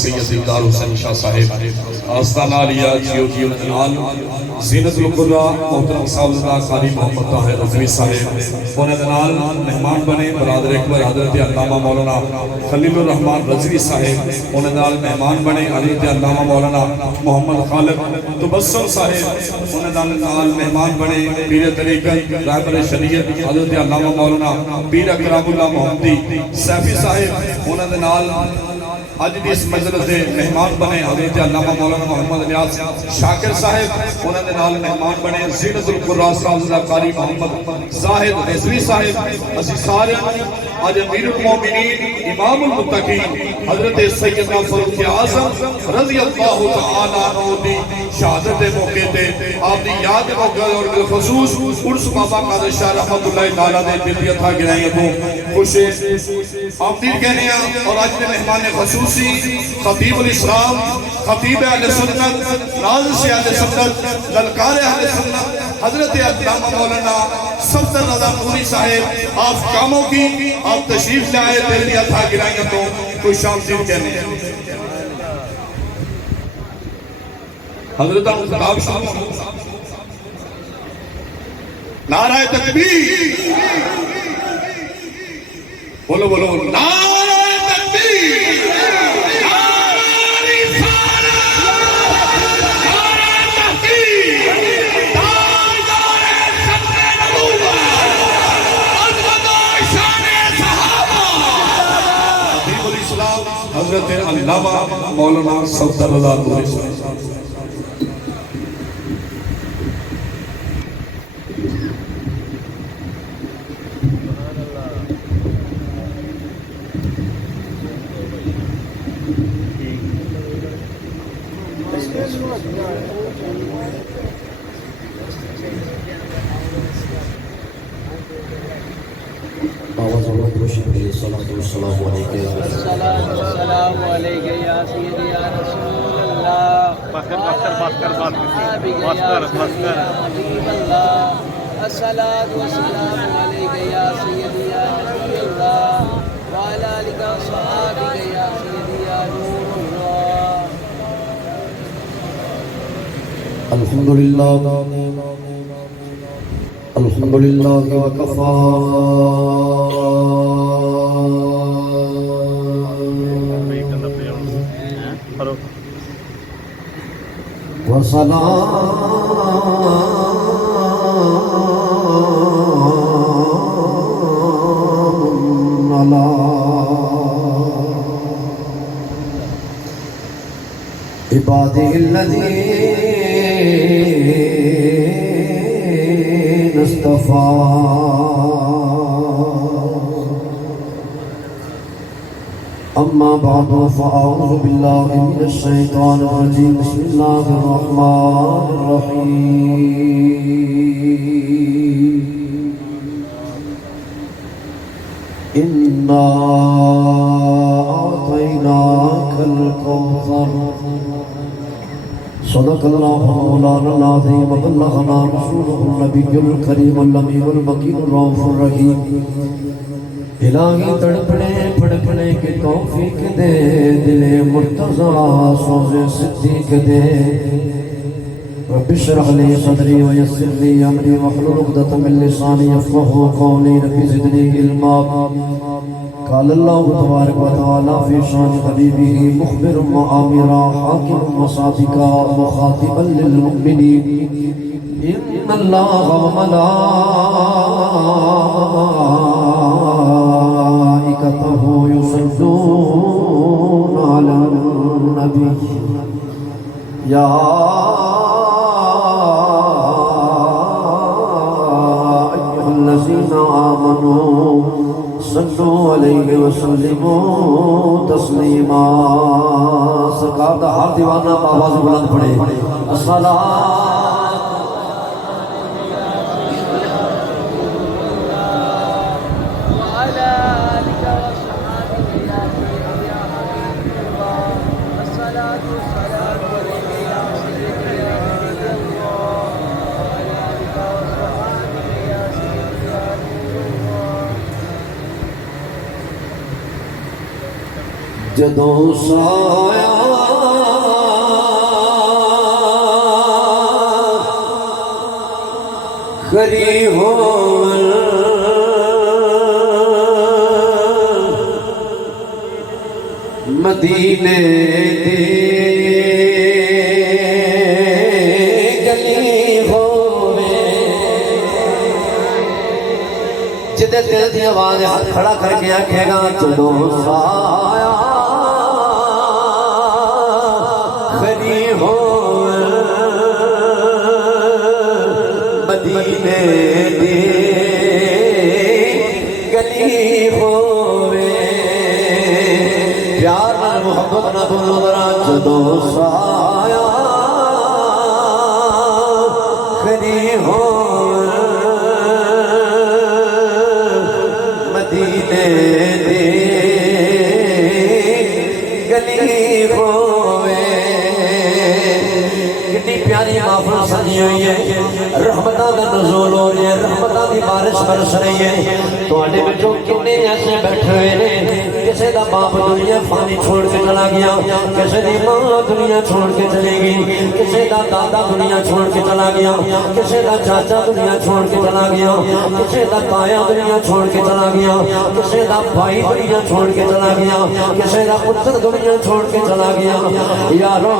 سیدی دار حسین شاہ صاحب آستانہ علیہ جیو جیو جلال زینت القرہ محترم صاحب اللہ قاری محمد طاہر رضوی صاحب ہونے دنال مہمان بنے برادر اکبر حضرت علامہ مولانا خلیل الرحمن رضوی صاحب ہونے دنال مہمان بنے حضرت علامہ مولانا محمد خالق تبسم صاحب ہونے دنال مہمان بنے پیر طریقت رہبر شریعت حضرت علامہ مولانا پیر اکرام اللہ محمدی سیفی صاحب ہونے دنال آج بھی اس مجلس سے مہمان بنے حضرت علامہ مولانا محمد نیاز شاکر صاحب انہوں نے نال مہمان بنے زینت القرآن صاحب اللہ قاری محمد زاہد رضوی صاحب اسی سارے آج امیر المومنین امام المتقین حضرت سیدنا فاروق اعظم رضی اللہ تعالیٰ عنہ دی شہادت موقع تے آپ دی یاد موقع اور بالخصوص عرس بابا قادر شاہ رحمت اللہ تعالیٰ دے دلیہ تھا گرائیں کو خوش آمدید کہنے ہیں اور آج میں مہمان خصوصی خطیب الاسلام خطیب اہل سنت نازش اہل سنت للکار اہل سنت حضرت علامہ مولانا صفدر رضا نوری صاحب آپ کاموں کی آپ تشریف لائے دلیہ تھا گرائیں تو خوش آمدید کہنے ہیں حضرت خطاب شاہ نعرہ تکبیر بولو بولو نعرہ تکبیر نعرہ رسالت نعرہ تحقیق تاجدار ختم نبوت عظمت و شان صحابہ خطیب الاسلام حضرت علامہ مولانا صفدر رضا نوری صاحب السلام علیکہ یا سیدی یا رسول اللہ حبیب اللہ الصلاة والسلام علیکہ یا سیدی یا نبی اللہ وعلا آلکہ صحابکہ یا سیدی یا نور اللہ الحمدللہ وکفا وسلام علی عبادہ الذین اصطفیٰ اما بعد فاعوذ باللہ من الشیطان الرجیم بسم اللہ الرحمن الرحیم انا اعطیناک الکوثر صدق اللہ مولانا العظیم وبلغنا رسولہ النبی الکریم الامین المکین الرؤوف الرحیم الہی تڑپنے پھڑکنے کی توفیق دے دل مرتضیٰ سوز صدیق دے رب اشرح لی صدری ویسر لی امری واحلل عقدۃ من لسانی یفقهوا قولی رب زدنی علما قال اللہ تبارک و تعالی فی شان حبیبہ مخبر وآمرا حاکم وصادقا مخاطبا للمؤمنین ان اللہ وملائکتہ یصلون علی النبی یا ایھا الذین آمنوا صلو علیہ وسلموا تسلیما سرکار دا ہر دیوانہ آواز بلند پڑھے الصلاۃ جدوں سایہ کری ہون مدینے دی گلی ہووے جدے دل دی آواز ہاتھ کھڑا کر کے آکھے گا جدوں سایہ کری ہون مدینے دی گلی ہووے پیار نہ محبت نہ بولو ذرا جدوں سایہ کری ہون مدینے دی گلی ہووے کتنی پیاری محفل سجی ہوئی ہے رحمتاں دا نزول ہو رہی ہے رحمتاں دی بارش برس رہی ہے تواڈے وچوں کتنے ایسے بیٹھے ہوئے نے کسے دا باپ دنیا فانی چھوڑ کے چلا گیا کسے دی ماں دنیا چھوڑ کے چلے گئی کسے دا دادا دنیا چھوڑ کے چلا گیا کسے دا چاچا دنیا چھوڑ کے چلا گیا کسے دا تایا دنیا چھوڑ کے چلا گیا کسے دا بھائی دنیا چھوڑ کے چلا گیا کسے دا پتر دنیا چھوڑ کے چلا گیا یارو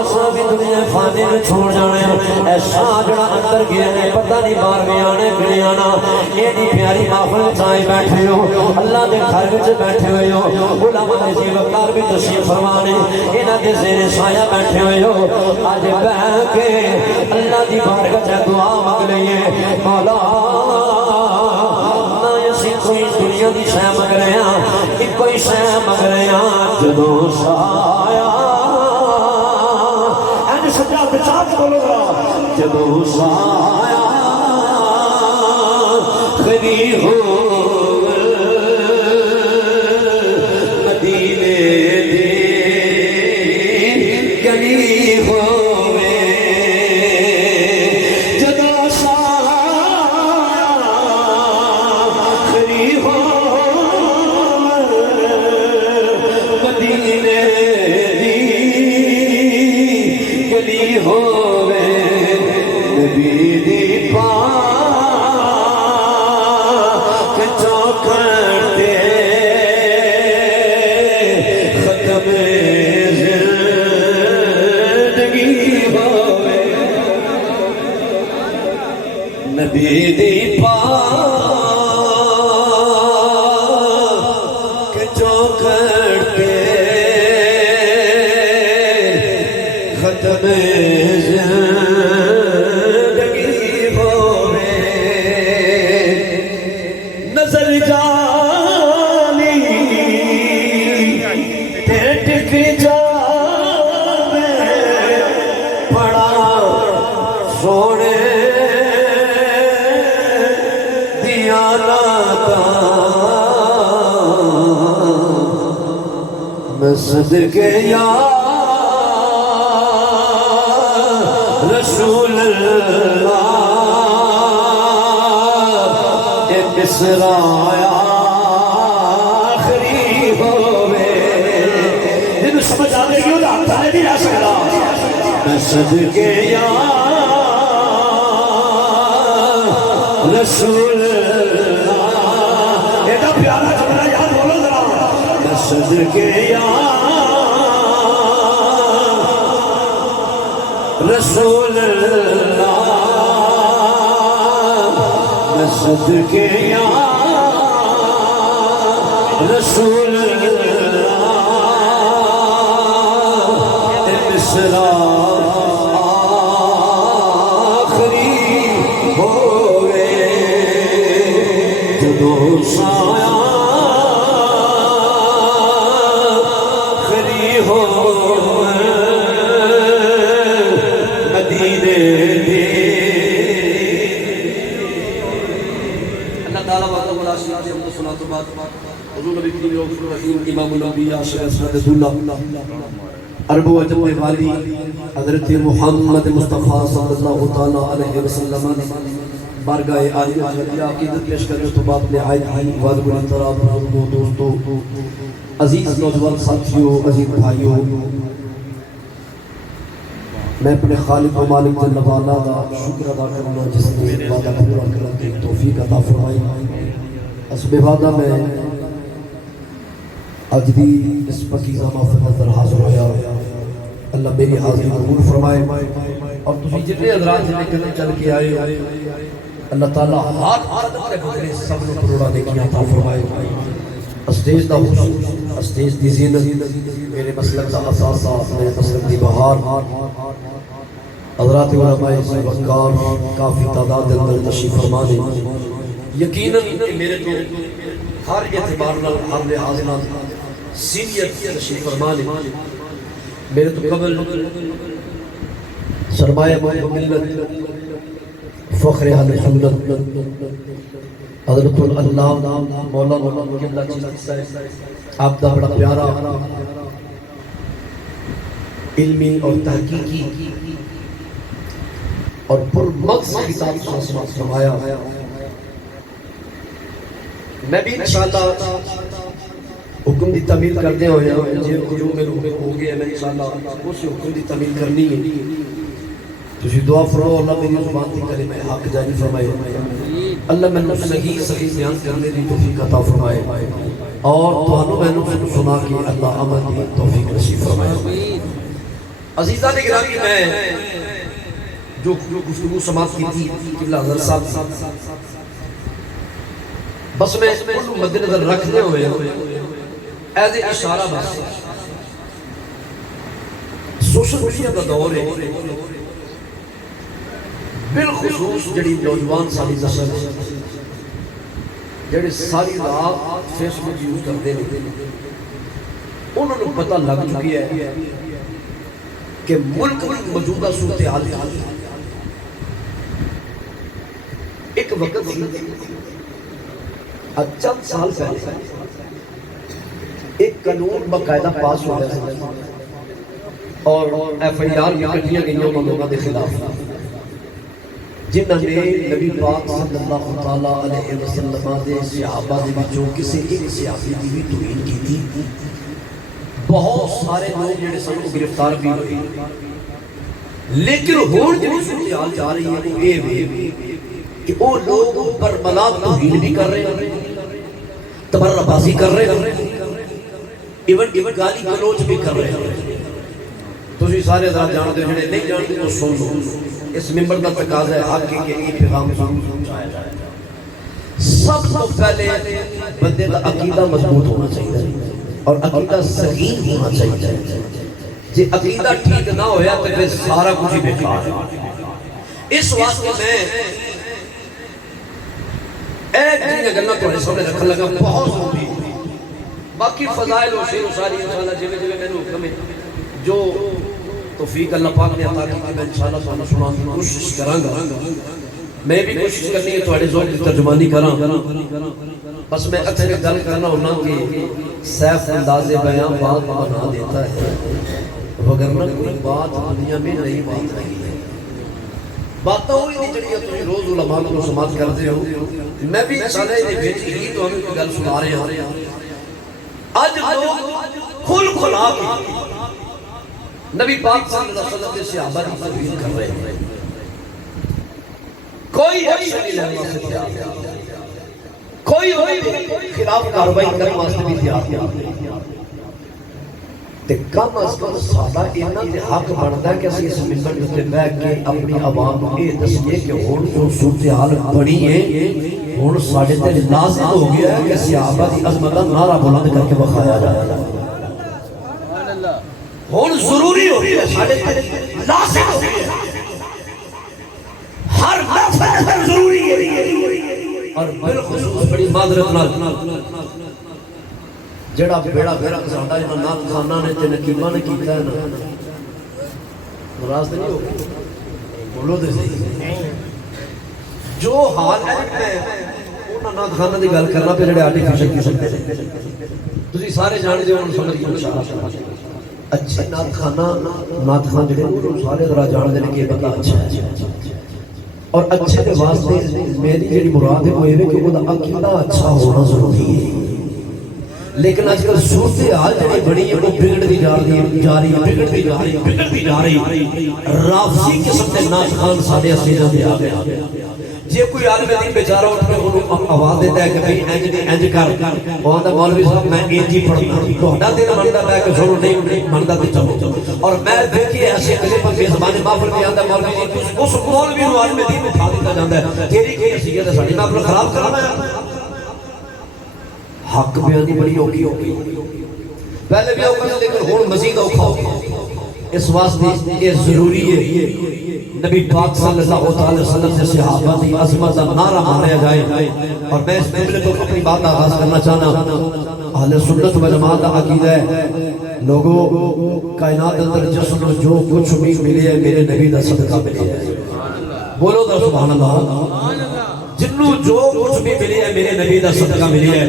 اساں بھی دنیا فانی میں چھوڑ جانے ایسا جڑا اندر گیا نے پتہ نہیں بار میں آنے گھڑی آنا ایڈی پیاری محفل چاہے بیٹھے ہو اللہ دے گھر وچ بیٹھے ہوئے ہو علماء دے زیوکار بھی تشریف فرمانے انہاں دے زیر سایہ بیٹھے ہوئے ہو آج بیٹھ کے اللہ دی بارگاہ چ دعا مانگ لئیے مولا نہ اسی کوئی دنیا دی شے مانگ رہے ہیں ایک کوئی شے مانگ رہے ہیں جدوں سایہ سجا بچا کے بولو گا جدوں سایہ کری ہون مدینے دی گلی ہووے جدوں سایہ کری ہون مدینے گلی ہووے نبی دی پاک چوکھٹ تے ختم زندگی ہووے نبی دی پاک چوکھٹ تے ختم زندگی ہووے نظر جانی تے ٹک جاوے بڑا سونے دیاناتا میں صدقے یار رسول اللہ اے مصرایا آخری ہووے جنہوں سمجھ آنے کیوں دا تانے بھی آ سکتا میں صدقے یا رسول اللہ ایڈا پیارا جملہ یاد بولو ذرا میں صدقے یا رسول اللہ میں صدقے یا رسول اللہ اے مصرا آخری ہووے جدوں سایہ آخری ہووے مدینے دی اللہ تعالیٰ وعدہ ولا شریک له الصلاۃ بعد حضور نبی کریم رسول رحیم امام الانبیاء سید اللہ عرب و عجم والی حضرت محمد مصطفیٰ صلی اللہ تعالیٰ علیہ وسلم بارگاہ عالی حضرت عقیدت پیش کرنے تو بعد نہایت واجب الاحترام بزرگوں دوستوں عزیز نوجوان ساتھیوں عزیز بھائیوں میں اپنے خالق و مالک جل وعلا کا شکر ادا کرنا جس نے وعدہ پورا کرنے کی توفیق عطا فرمائی اس وعدہ میں اج بھی اس پکیزہ محفل اندر حاضر ہویا اللہ میری حاضری قبول فرمائے اور تسی جتنے حضرات سے نکلنے چل کے آئے اللہ تعالیٰ ہاتھ عادت کے بدلے سب نے کروڑا نیکیاں عطا فرمائے اسٹیج دا حسن اسٹیج دی زینت میرے مسلک دا اساسہ میرے مسلک دی بہار حضرات علماء سے وقار کافی تعداد اندر تشریف فرما دیں یقیناً میرے تو ہر اعتبار ہر لحاظ سینئر تشریف فرما دیں میرے تو قبل سرمایہ ملت فخر اہل سنت حضرت اللہ مولانا قبلہ چشتی صاحب آپ دا بڑا پیارا علمی اور تحقیقی اور پر مغز کتاب سماعت فرمایا میں بھی انشاءاللہ حکم دی تعمیل کرتے ہوئے جو میرے حکم ہو گیا میں انشاءاللہ اس حکم دی تعمیل کرنی ہے تسی دعا فرماؤ اللہ میری زبان دی کلمہ حق جاری فرمائے اللہ میں نے صحیح بیان کرنے دی توفیق عطا فرمائے اور تمہاروں میں نے سنا کہ اللہ عمل دی توفیق نصیب فرمائے عزیزان گرامی میں جو گفتگو سماعت کی تھی قبلہ حضرت صاحب بس میں ان مد نظر رکھنے ہوئے ایز اے اشارہ بس سوشل میڈیا کا دور ہے بالخصوص جڑی نوجوان ساری نسل جڑے ساری رات فیس بک یوز کرتے ہیں انہوں نے پتہ لگ چکی ہے کہ ملک میں موجودہ صورتحال ایک وقت چند سال پہلے ایک قانون باقاعدہ پاس ہوا ہے اور ایف آئی آر کٹیاں گئی ہیں لوگوں کے خلاف جنہوں نے نبی پاک صلی اللہ تعالیٰ علیہ وسلم دے صحابہ دے وچوں کسی ایک صحابی دی بھی توہین کی تھی بہت سارے لوگ جڑے سن گرفتار بھی ہوئے لیکن ہون جڑی صورتحال جا رہی ہے وہ یہ کہ وہ لوگ برملا توہین بھی کر رہے ہیں تبرہ بازی کر رہے ہیں ایون گالی گلوچ بھی کر رہے ہیں تو اسی سارے حضرات جانتے ہیں نہیں جانتے تو سن لو اس ممبر کا تقاضا ہے حق کے یہ پیغام سمجھایا جائے سب سے پہلے بندے کا عقیدہ مضبوط ہونا چاہیے اور عقیدہ صحیح ہونا چاہیے جی عقیدہ ٹھیک نہ ہویا تو پھر سارا کچھ ہی بیکار ہے اس واسطے میں ایک دن گلنا تو سامنے رکھنے لگا بہت ضروری باقی فضائل و شیر و ساری انشاءاللہ جوے جوے میں نے حکم ہے جو توفیق اللہ پاک نے عطا کی میں انشاءاللہ سننا سنان کی کوشش کراں میں بھی کوشش کرنی ہے تواڈے ذوق کی ترجمانی کراں بس میں اتنے گل کرنا ہونا کہ سیف انداز بیان بات بنا دیتا ہے وگرنہ کوئی بات دنیا میں نہیں بات رہی ہے باتاں ہوئی نہیں جڑیاں تسی روز علماء کو سماعت کرتے ہو میں بھی انشاءاللہ یہ بیٹی ہی تو ہمیں کوئی گل سنا رہے ہیں آج لوگ کھل کھلا کے نبی پاک صلی اللہ علیہ وسلم کے صحابہ کی توہین کر رہے ہیں کوئی ایکشن نہیں لینا سے تیار کوئی خلاف کاروائی کرنے واسطے بھی تیار تے کم از کم سادہ اتنا تے حق بنتا ہے کہ اسی اس ممبر تے بیٹھ کے اپنی عوام کو یہ دسیے کہ ہن جو صورتحال بڑی ہے ہن ساڈے تے لازم ہو گیا ہے کہ صحابہ دی عظمت دا نعرہ بلند کر کے بخایا جائے ہن ضروری ہو گیا ساڈے تے لازم ہو گیا ہر لفظ ضروری ہے اور بالخصوص بڑی معذرت نال جڑا بیڑا گرک ساڈا انہاں نات خانہ نے تے نکیمہ نے کیتا ہے نا ناراض نہیں ہو بولو دے صحیح جو حال ہے انہاں نات خانہ دی گل کرنا پہ جڑے آرٹیفیشل قسم دے تسی سارے جان دے ہن سمجھ گئے انشاءاللہ اچھے نات خانہ جڑے سارے ذرا جان دے کہ پتہ اچھا ہے اور اچھے کے واسطے میری جڑی مراد ہے وہ یہ کہ وہ عقیدہ اچھا ہونا ضروری ہے. لیکن آج کل صورتحال جڑی بڑی ہے وہ بگڑتی جا رہی رافضی قسم کے ناچخان سارے اسیروں پہ آ گیا. جے کوئی عالم دین بیچارہ اٹھ کے انہوں آواز دیتا ہے کہ بھئی انج کر وہ آتا مولوی صاحب میں انج ہی پڑھنا تہاڈا دل مندا ہے کہ سنو نہیں مندا تے چلو. اور میں دیکھیے ایسے کلے پر بے زبان محفل میں آتا مولوی جی اس مولوی نو عالم دین اٹھا دیتا جاندا ہے تیری کی حیثیت ہے ساڈی محفل خراب کرنا ہے. حق بیانی بڑی اوکھی پہلے بھی اوکھا لیکن ہن مزید اوکھا ہوگا. اس واسطے یہ ضروری ہے نبی پاک صلی اللہ علیہ وسلم سے صحابہ کی عظمت کا نعرہ ماریا جائے. اور میں اس جملے کو اپنی بات آغاز کرنا چاہنا. اہل سنت و جماعت کا عقیدہ ہے لوگوں کائنات اندر جسم جو کچھ بھی ملے ہے میرے نبی کا صدقہ ملے ہے. بولو تو سبحان اللہ. جنوں جو کچھ بھی ملے ہے میرے نبی کا صدقہ ملے ہے.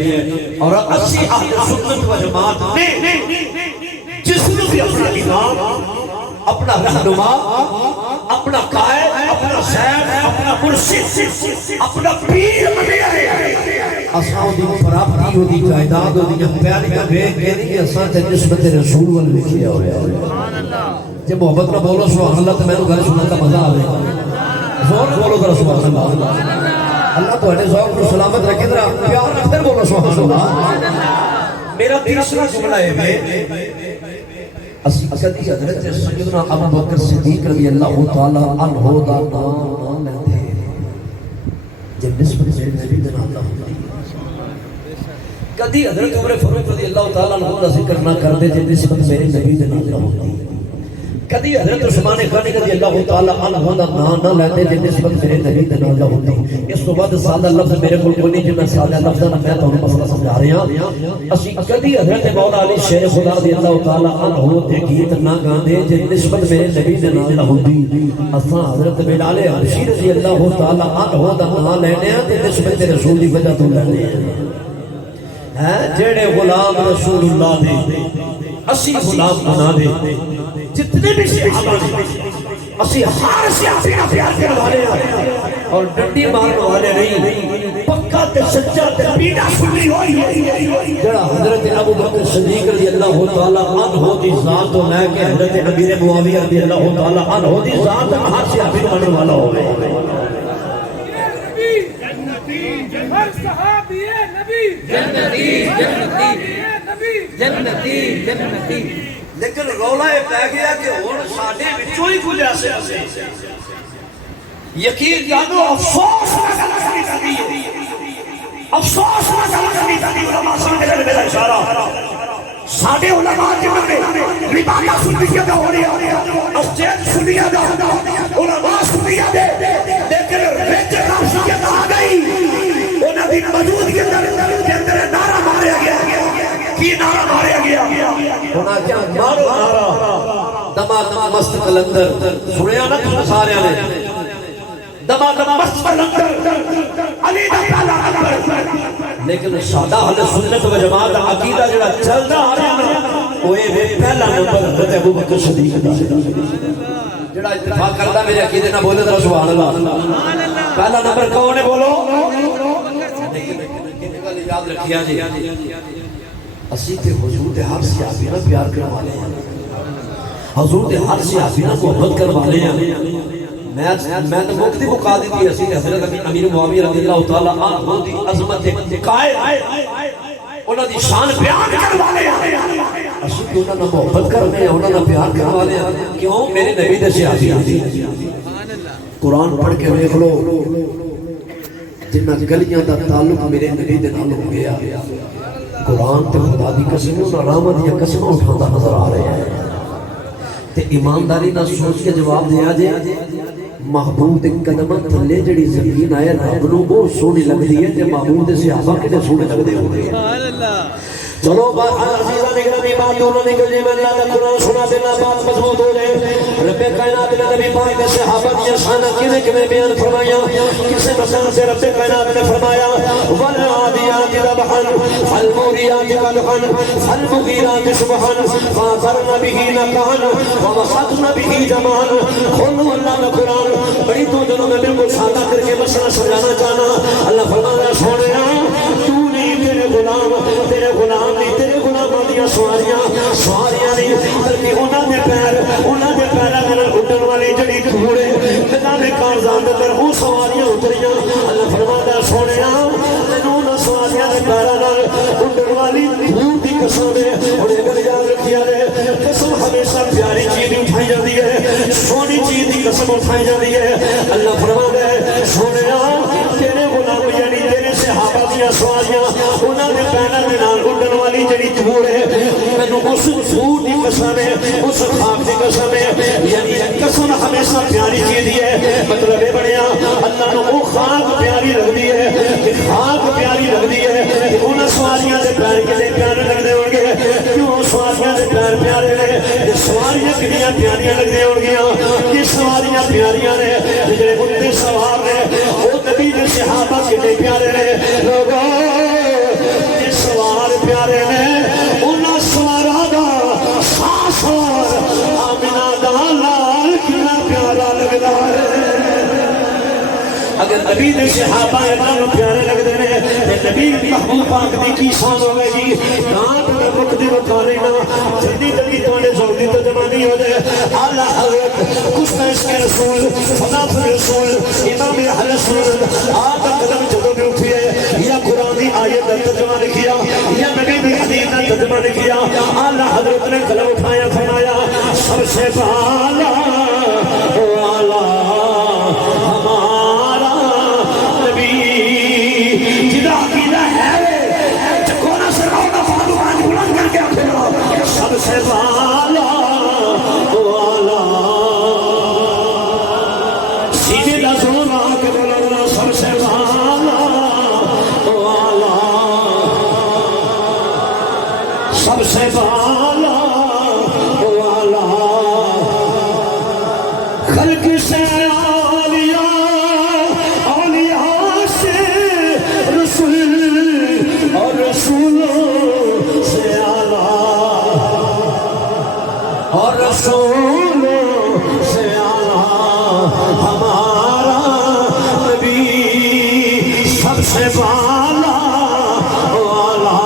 اور اسی اہل سنت و جماعت نے جس نے بھی اپنا امام اپنا رہنما اپنا قائد اپنا شیخ اپنا مرشد اپنا پیر بنیا ہے اساں دی پراپتی ہو دی جائیداد ہو دی پیاریاں ویکھ کے نہیں اساں تے نسبت رسول ول لکھیا ہویا ہے. جے محبت نہ بولو سبحان اللہ تے مینوں گل سنن دا مزہ آوے. زور بولو ذرا سبحان اللہ. اللہ تہاڈے ذوق کو سلامت رکھے. ذرا پیار نال پھر بولو سبحان اللہ. میرا تیسرا جملہ ہے کدی حضرت سیدنا ابو بکر صدیق رضی اللہ تعالی عنہ دا نام لیتے جب نسبت میرے نبی دا نام ہوتی. کدی حضرت عمر فاروق رضی اللہ تعالی عنہ دا ذکر نہ کرتے جب نسبت میرے نبی دا نام ہوتی. کدی حضرت عثمان غنی رضی اللہ تعالی عنہ دا نام نہ لیتے جب نسبت میرے نبی دا نام ہوتی. اس تو بعد سادہ لفظ میرے کو کوئی نہیں جب میں سادہ لفظ نہ میں تمہیں مسئلہ سمجھا رہا ہوں. اسی کدی حضرت مولا علی شیر خدا رضی اللہ تعالی عنہ دے گیت نہ گاندے جب نسبت میرے نبی دے نام نہ ہوتی. اساں حضرت بلال حبشی رضی اللہ تعالی عنہ دا نام لینے ہیں تے نسبت رسول دی وجہ تو لینے ہیں. جڑے غلام رسول اللہ دے اسی غلام بنا دے جتنے بھی صحابہ نے اسی ہر صحابی کا پیار کرنے والے ہیں اور ڈنڈی مارنے والے نہیں. پکا تے سچا تے پیڑا سنی ہوئی جڑا حضرت ابو بکر صدیق رضی اللہ تعالی عنہ دی ذات تو لے کے حضرت امیر معاویہ رضی اللہ تعالی عنہ دی ذات ہر صحابی ماننے والا ہوے. ہر صحابی نبی جنتی جنتی جنتی جنتی. لیکن رولا یہ پہ گیا کہ ہن ساڈے وچوں ہی کچھ ایسے یقین جانو افسوس نہ کرنی چاہیے افسوس نہ کرنی چاہیے. علماء سامنے میرا اشارہ ساڈے علماء جنہاں نے رباطہ سنیہ دا ہو رہی ہے اسجد سنیہ دا علماء سنیہ دے لیکن وچ رافضیت آ گئی. انہاں دی موجودگی کے اندر نعرہ ماریا گیا. کی نعرہ ماریا گیا؟ انہاں کیا مارو نعرہ دما دما مست کلندر سنیا نا تم سارے نے دما دما مست کلندر علی دا پہلا نمبر. لیکن سادہ اہل سنت و جماعت عقیدہ جڑا چلدا آ رہا نا وہ اے پہلا نمبر حضرت ابو بکر صدیق دا جڑا اتفاق کردا میرے عقیدے نہ بولے ذرا سبحان اللہ. پہلا نمبر کون ہے بولو. لیکن یاد رکھیا جی اسی تے حضور دے ہر صحابی نہ پیار کرنے والے ہیں. حضور دے ہر صحابی نہ محبت کرنے والے ہیں. میں تو مفتی مقا دی تھی اسی حضرت امیر معاویہ رضی اللہ تعالی عنہ دی عظمت قائل انہاں دی شان بیان کرنے والے ہیں. اسی تو انہاں محبت کرنے ہیں انہاں نہ پیار کرنے والے ہیں. کیوں میرے نبی دے صحابی ہیں. قرآن پڑھ کے دیکھ لو جنہ گلیاں دا تعلق میرے نبی دے نال ہو گیا. قرآن تے خدا دی قسم اور رحمت دی قسم اٹھاتا نظر آ رہے ہیں. تے ایمانداری نہ سوچ کے جواب دیا جے محبوب دے قدماں تھلے جڑی زمین آئے رب نو بہت سونی لگدی ہے تے محبوب دے صحابہ کنے سونے لگدے ہو گئے. چلو عزیزہ نگرانی بات دونوں نکل جائے میں اللہ کا قرآن سنا دینا بات مضبوط ہو جائے رب کائنات نے نبی پاک کے صحابہ کی شان کنے کنے بیان فرمایا کسے مثلا سے رب کائنات نے فرمایا والعادیات ذبحا فالموریات قدحا فالمغیرات صبحا فاثرن به نقعا ووسطن به جمعا کھولو اللہ کا قرآن بڑی تو جنہوں میں بالکل سادہ کر کے مسئلہ سمجھانا چاہنا اللہ فرمایا سوڑیا تو نہیں تیرے غلام نہیں تیرے غلاموں دیا سواریاں نہیں بلکہ انہاں دے پیراں نال اٹھن والی جڑی گھوڑے میدان کارزان دے اندر وہ سواریاں اتریاں اللہ فرماتا سونیا تینوں نہ سواریاں دے پیراں نال اٹھن والی دھوڑ دی قسم ہے اور اگر یاد رکھیا رہے قسم ہمیشہ پیاری چیز اٹھائی جاتی ہے سونی چیز دی قسم اٹھائی جاتی ہے اللہ فرماتا ہے سونیا تیرے غلام یعنی تیرے صحابہ دیا سواریاں انہاں دے پیراں دے نال اٹھن والی جڑی دھوڑ ہے مینوں اس دھوڑ دی قسم ہے اس خاک دی قسم ہے یعنی قسم ہمیشہ پیاری چیز ہے مطلب یہ بنیا اللہ نو وہ خاک پیاری لگتی ہے کہ خاک پیاری لگتی ہے کہ انہاں سواریاں دے پیر کتنے پیارے لگتے ہوں گے کیوں سواریاں دے پیر پیارے نے یہ سواریاں کتنی پیاریاں لگتی ہوں گیا یہ سواریاں پیاریاں نے جڑے اٹھتے سوار نے وہ نبی دے صحابہ کتنے پیارے نے لوگوں یہ سوار پیارے نے انہاں سوارا دا ساسوار آمینہ دا لال کتنا پیارا لگتا ہے اگر نبی دے صحابہ اتنا پیارے لگتے ہیں نبی محبوب پاک دی کی شان ہوگی جی کانٹ میں رکھ دی رکھا لینا جلدی جلدی تمہارے زوردی ترجمانی ہو جائے اعلیٰ حضرت کچھ اس کے رسول فناف رسول امام اہل سنت آقا قدم جدوں میں اٹھئے یا قرآن دی آیت کا ترجمہ لکھیا یا نبی دی حدیث کا ترجمہ لکھیا اعلیٰ حضرت نے قلم اٹھایا فرمایا سب سے بالا والا ہمارا نبی جدا عقیدہ ہے چکونا سے رونا فادو آج بلند کر کے اپنا سب سے بالا والا سیدھے لازم آ کے بولنا سب سے بالا والا سب سے بالا والا خلق سے اولیاء سے رسول اور رسولوں سے اعلیٰ اور رسولوں سے اعلیٰ ہمارا نبی سب سے بالا والا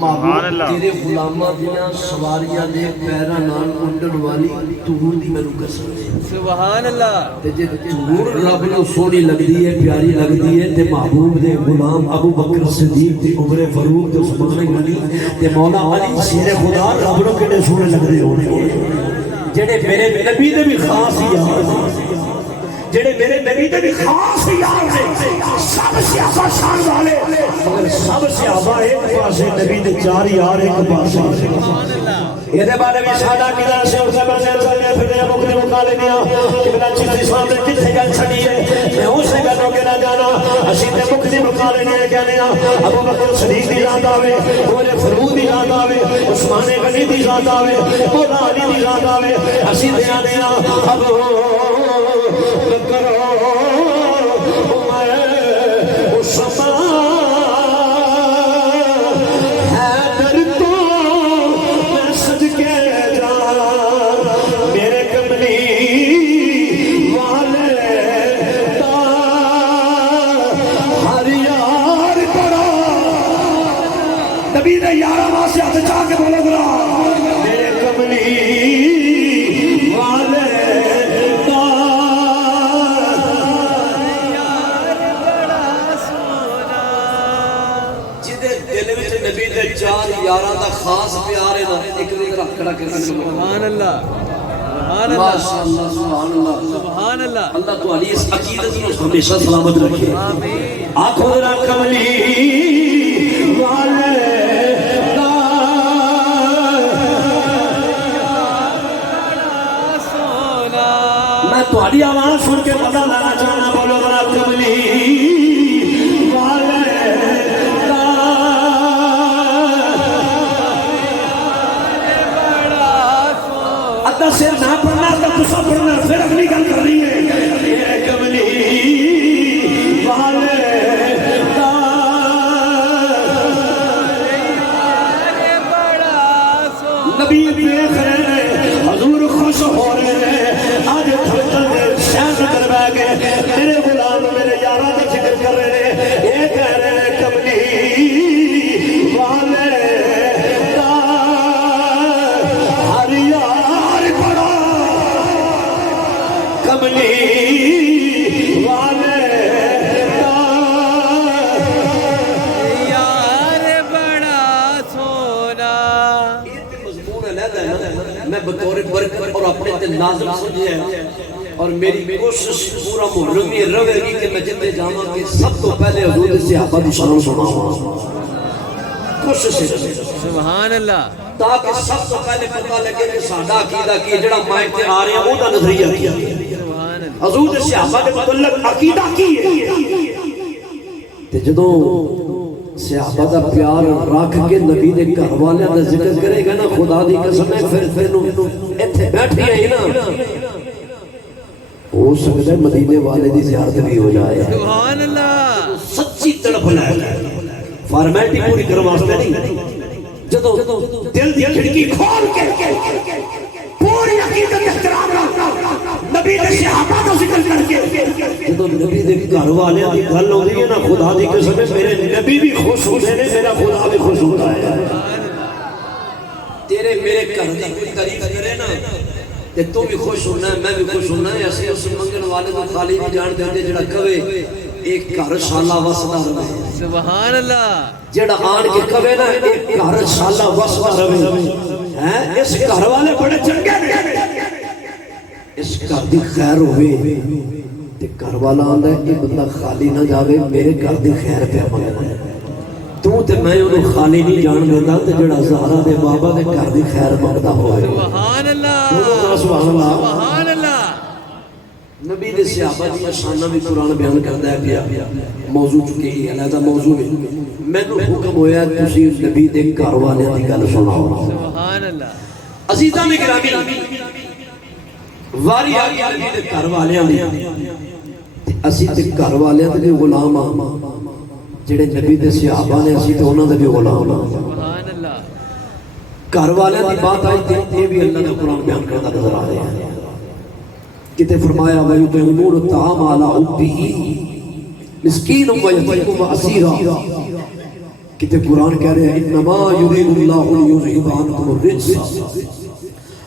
محبوب تیرے غلامہ دیاں سواریاں دے پیراں نال اڈن والی تور دی مینوں قسم ہے سبحان اللہ تے جے تور رب نوں سونی لگدی ہے پیاری لگدی ہے تے محبوب دے غلام ابو بکر صدیق تے عمر فاروق تے عثمان غنی تے مولا علی شیر خدا رب نوں کڈے سونے لگدے ہونے جڑے میرے نبی دے بھی خاص یار جڑے میرے نبی دے بھی خاص یار نے سب صحابہ شان والے مگر سب صحابہ ایک پاسے نبی دے چار یار ایک پاسے یہ دے بارے میں سادہ کلا سے اور سے بارے میں پھر دے مکنے مقالے دیا کہ بلا چیز سامنے کتھے گل چھڑی ہے میں اسے گلوں کے نہ جانا اسی تے مکنے مقالے دیا کہنے ابو بکر صدیق دی ذات آوے عمر فاروق دی ذات آوے عثمان غنی دی ذات آوے مولا علی دی ذات آوے اسی تے آنے ابو بکر عمر عثمان حیدر تو میں سج کے جا میرے کملی والے دا ہر یار بڑا نبی دے یارہ واسطے ہاتھ چاہ کے بولو گرا میرے کملی والے نبی دے چار یاراں دا خاص پیار ہے نا ایک دے رکھ کھڑا کر سبحان اللہ سبحان اللہ ماشاءاللہ سبحان اللہ سبحان اللہ اللہ تو علی اس عقیدت کو ہمیشہ سلامت رکھے آمین آنکھوں ذرا کملی والے دا سونا میں تہاڈی آواز سن کے پتہ لانا چاہنا بولو ذرا کملی والے سر نہ پڑھنا تو تسا پڑھنا پھر اگلی گل کرنی ہے کملی والے نبی دیکھ رہے ہیں حضور خوش ہو رہے ہیں آج تھوڑا شہر کر بہ گئے میرے غلام میرے یارہ کا ذکر کر رہے ہیں یہ کہہ رہے ہیں کملی والے ہر یار بڑا کملی والے یار بڑا سونا میں بطور برکت اور اپنے تے نازل سمجھے ہیں اور میری کوشش پورا محرم یہ رہے گی کہ میں جتنے جانا کہ سب تو پہلے حضور صحابہ دی شان سناؤں کوشش ہے سبحان اللہ تاکہ سب تو پہلے پتہ لگے کہ ساڈا عقیدہ کی جڑا مائک تے آ رہے ہیں وہ دا نظریہ کیا سبحان اللہ حضور صحابہ دے متعلق عقیدہ کی ہے تے جدوں صحابہ دا پیار رکھ کے نبی دے گھر والے دا ذکر کرے گا نا خدا دی قسم ہے پھر ایتھے بیٹھے ہیں نا ہو سکتا ہے مدینے والے دی زیارت بھی ہو جائے سبحان اللہ سچی تڑپ لائے فارمیلٹی پوری کرو واسطے نہیں جدو دل دی کھڑکی کھول کے پوری عقیدت احترام نبی دے صحابہ دا ذکر کر کے جدو نبی دے گھر والے دی گل ہوندی ہے نا خدا دی قسم ہے میرے نبی بھی خوش ہوتے ہیں میرا خدا بھی خوش ہوتا ہے تیرے میرے گھر دی کوئی تعریف کرے نا تے تو بھی خوش ہونا ہے میں بھی خوش ہونا ہے اسی اس منگن والے تو خالی بھی جان دے جڑا کہے ایک گھر شالا وسدا رہے سبحان اللہ جڑا آن کے کہے نا ایک گھر شالا وسدا رہے ہیں اس گھر والے بڑے چنگے نے اس گھر دی خیر ہوئے تے گھر والا آندا ہے یہ بندہ خالی نہ جاوے میرے گھر دی خیر پہ منگنا ہے تو تے میں انہوں خالی نہیں جان دیتا تے جڑا زہرا دے بابا دے گھر دی خیر منگدا ہوئے سبحان اللہ سبحان اللہ سبحان اللہ نبی دے صحابہ دی شانہ بھی قرآن بیان کرتا ہے پیا موضوع چکے ہی علیحدہ موضوع ہے میں نے حکم ہویا تسی نبی دے گھر والے دی گل سناؤ سبحان اللہ عزیزاں نے گرامی واری آگی نبی دے گھر والے دی اسی تے گھر والے دی غلام جڑے نبی دے صحابہ نے اسی تے انہاں دے بھی غلام سبحان اللہ گھر والے دی بات آئی تے یہ بھی اللہ کا قرآن بیان کرتا نظر آ رہا ہے کتے فرمایا وَيُطْعِمُونَ الطَّعَامَ عَلَىٰ حُبِّهِ مِسْكِينًا وَيَتِيمًا وَأَسِيرًا کتے قرآن کہہ رہے ہیں اِنَّمَا يُرِيدُ اللَّهُ لِيُذْهِبَ عَنْكُمُ الرِّجْسَ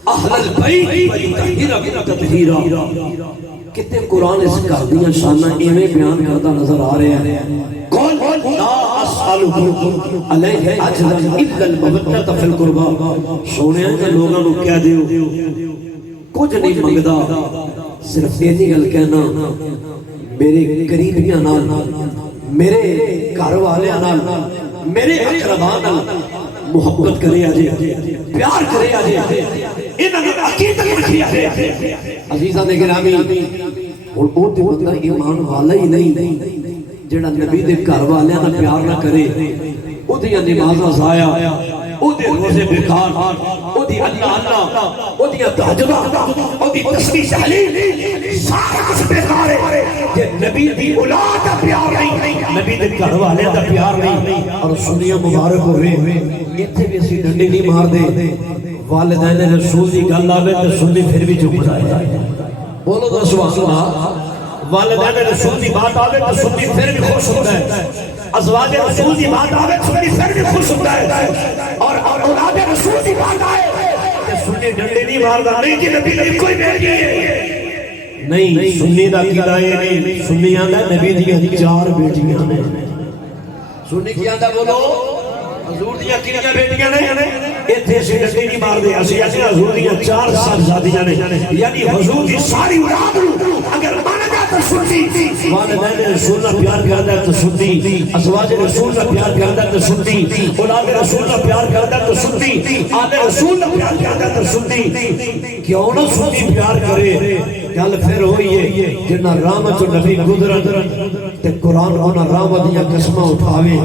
أَهْلَ الْبَيْتِ وَيُطَهِّرَكُمْ تَطْهِيرًا کتے قرآن اس گھر دیاں شانہ ایویں بیان کرتا نظر آ رہے ہیں قُلْ لَا أَسْأَلُكُمْ عَلَيْهِ أَجْرًا إِلَّا الْمَوَدَّةَ فِي الْقُرْبَىٰ سونے ہیں کہ لوگوں کو کہہ دیو کچھ نہیں منگدا صرف یہ گل کہنا میرے قریبیاں نال میرے گھر والیاں نال میرے اقرباء نال محبت کرے اجے پیار کرے اجے انہاں دی عقیدت رکھی اجے عزیزاں نے گرامی ہن او تے بندہ ایمان والا ہی نہیں جڑا نبی دے گھر والیاں نال پیار نہ کرے او دی نمازاں ضائع او دے روزے بیکار او دی اللہ او دی تہجد او دی تسبیح تحلیل سارا کچھ بیکار ہے کہ نبی دی اولاد دا پیار نہیں نبی دے گھر والے دا پیار نہیں اور سنیاں مبارک ہوئے ایتھے بھی اسی ڈنڈی نہیں مار دے والدین رسول دی گل آوے تے سنی پھر بھی چپ جائے بولو تو سبحان اللہ والدین رسول دی بات آوے تے سنی پھر بھی خوش ہوتا ہے ازواج رسول دی بات آوے سنی پھر بھی خوش ہوتا ہے اور اولاد رسول دی بات آئے کہ سنی ڈنڈے نہیں ماردا نہیں کہ نبی نے کوئی بیٹی ہے نہیں سنی دا عقیدہ یہ نہیں سنی آندا نبی دی 4 بیٹیاں نے سنی کی آندا بولو حضور دی کتنی بیٹیاں نے ایتھے سی ڈنڈی نہیں مار دے اسی حضور دی 4 صاحبزادیاں نے یعنی حضور دی ساری اولاد اگر مانا جائے تو سنی والدین رسول نہ پیار کردا ہے تو سنی ازواج رسول نہ پیار کردا ہے تو سنی اولاد رسول نہ پیار کردا ہے تو سنی آل رسول نہ پیار کردا ہے تو سنی کیوں نہ سنی پیار کرے گل پھر ہوئی ہے جنہ رحمت نبی گزرن تے قرآن انہاں رحمت دیا قسماں اٹھاوے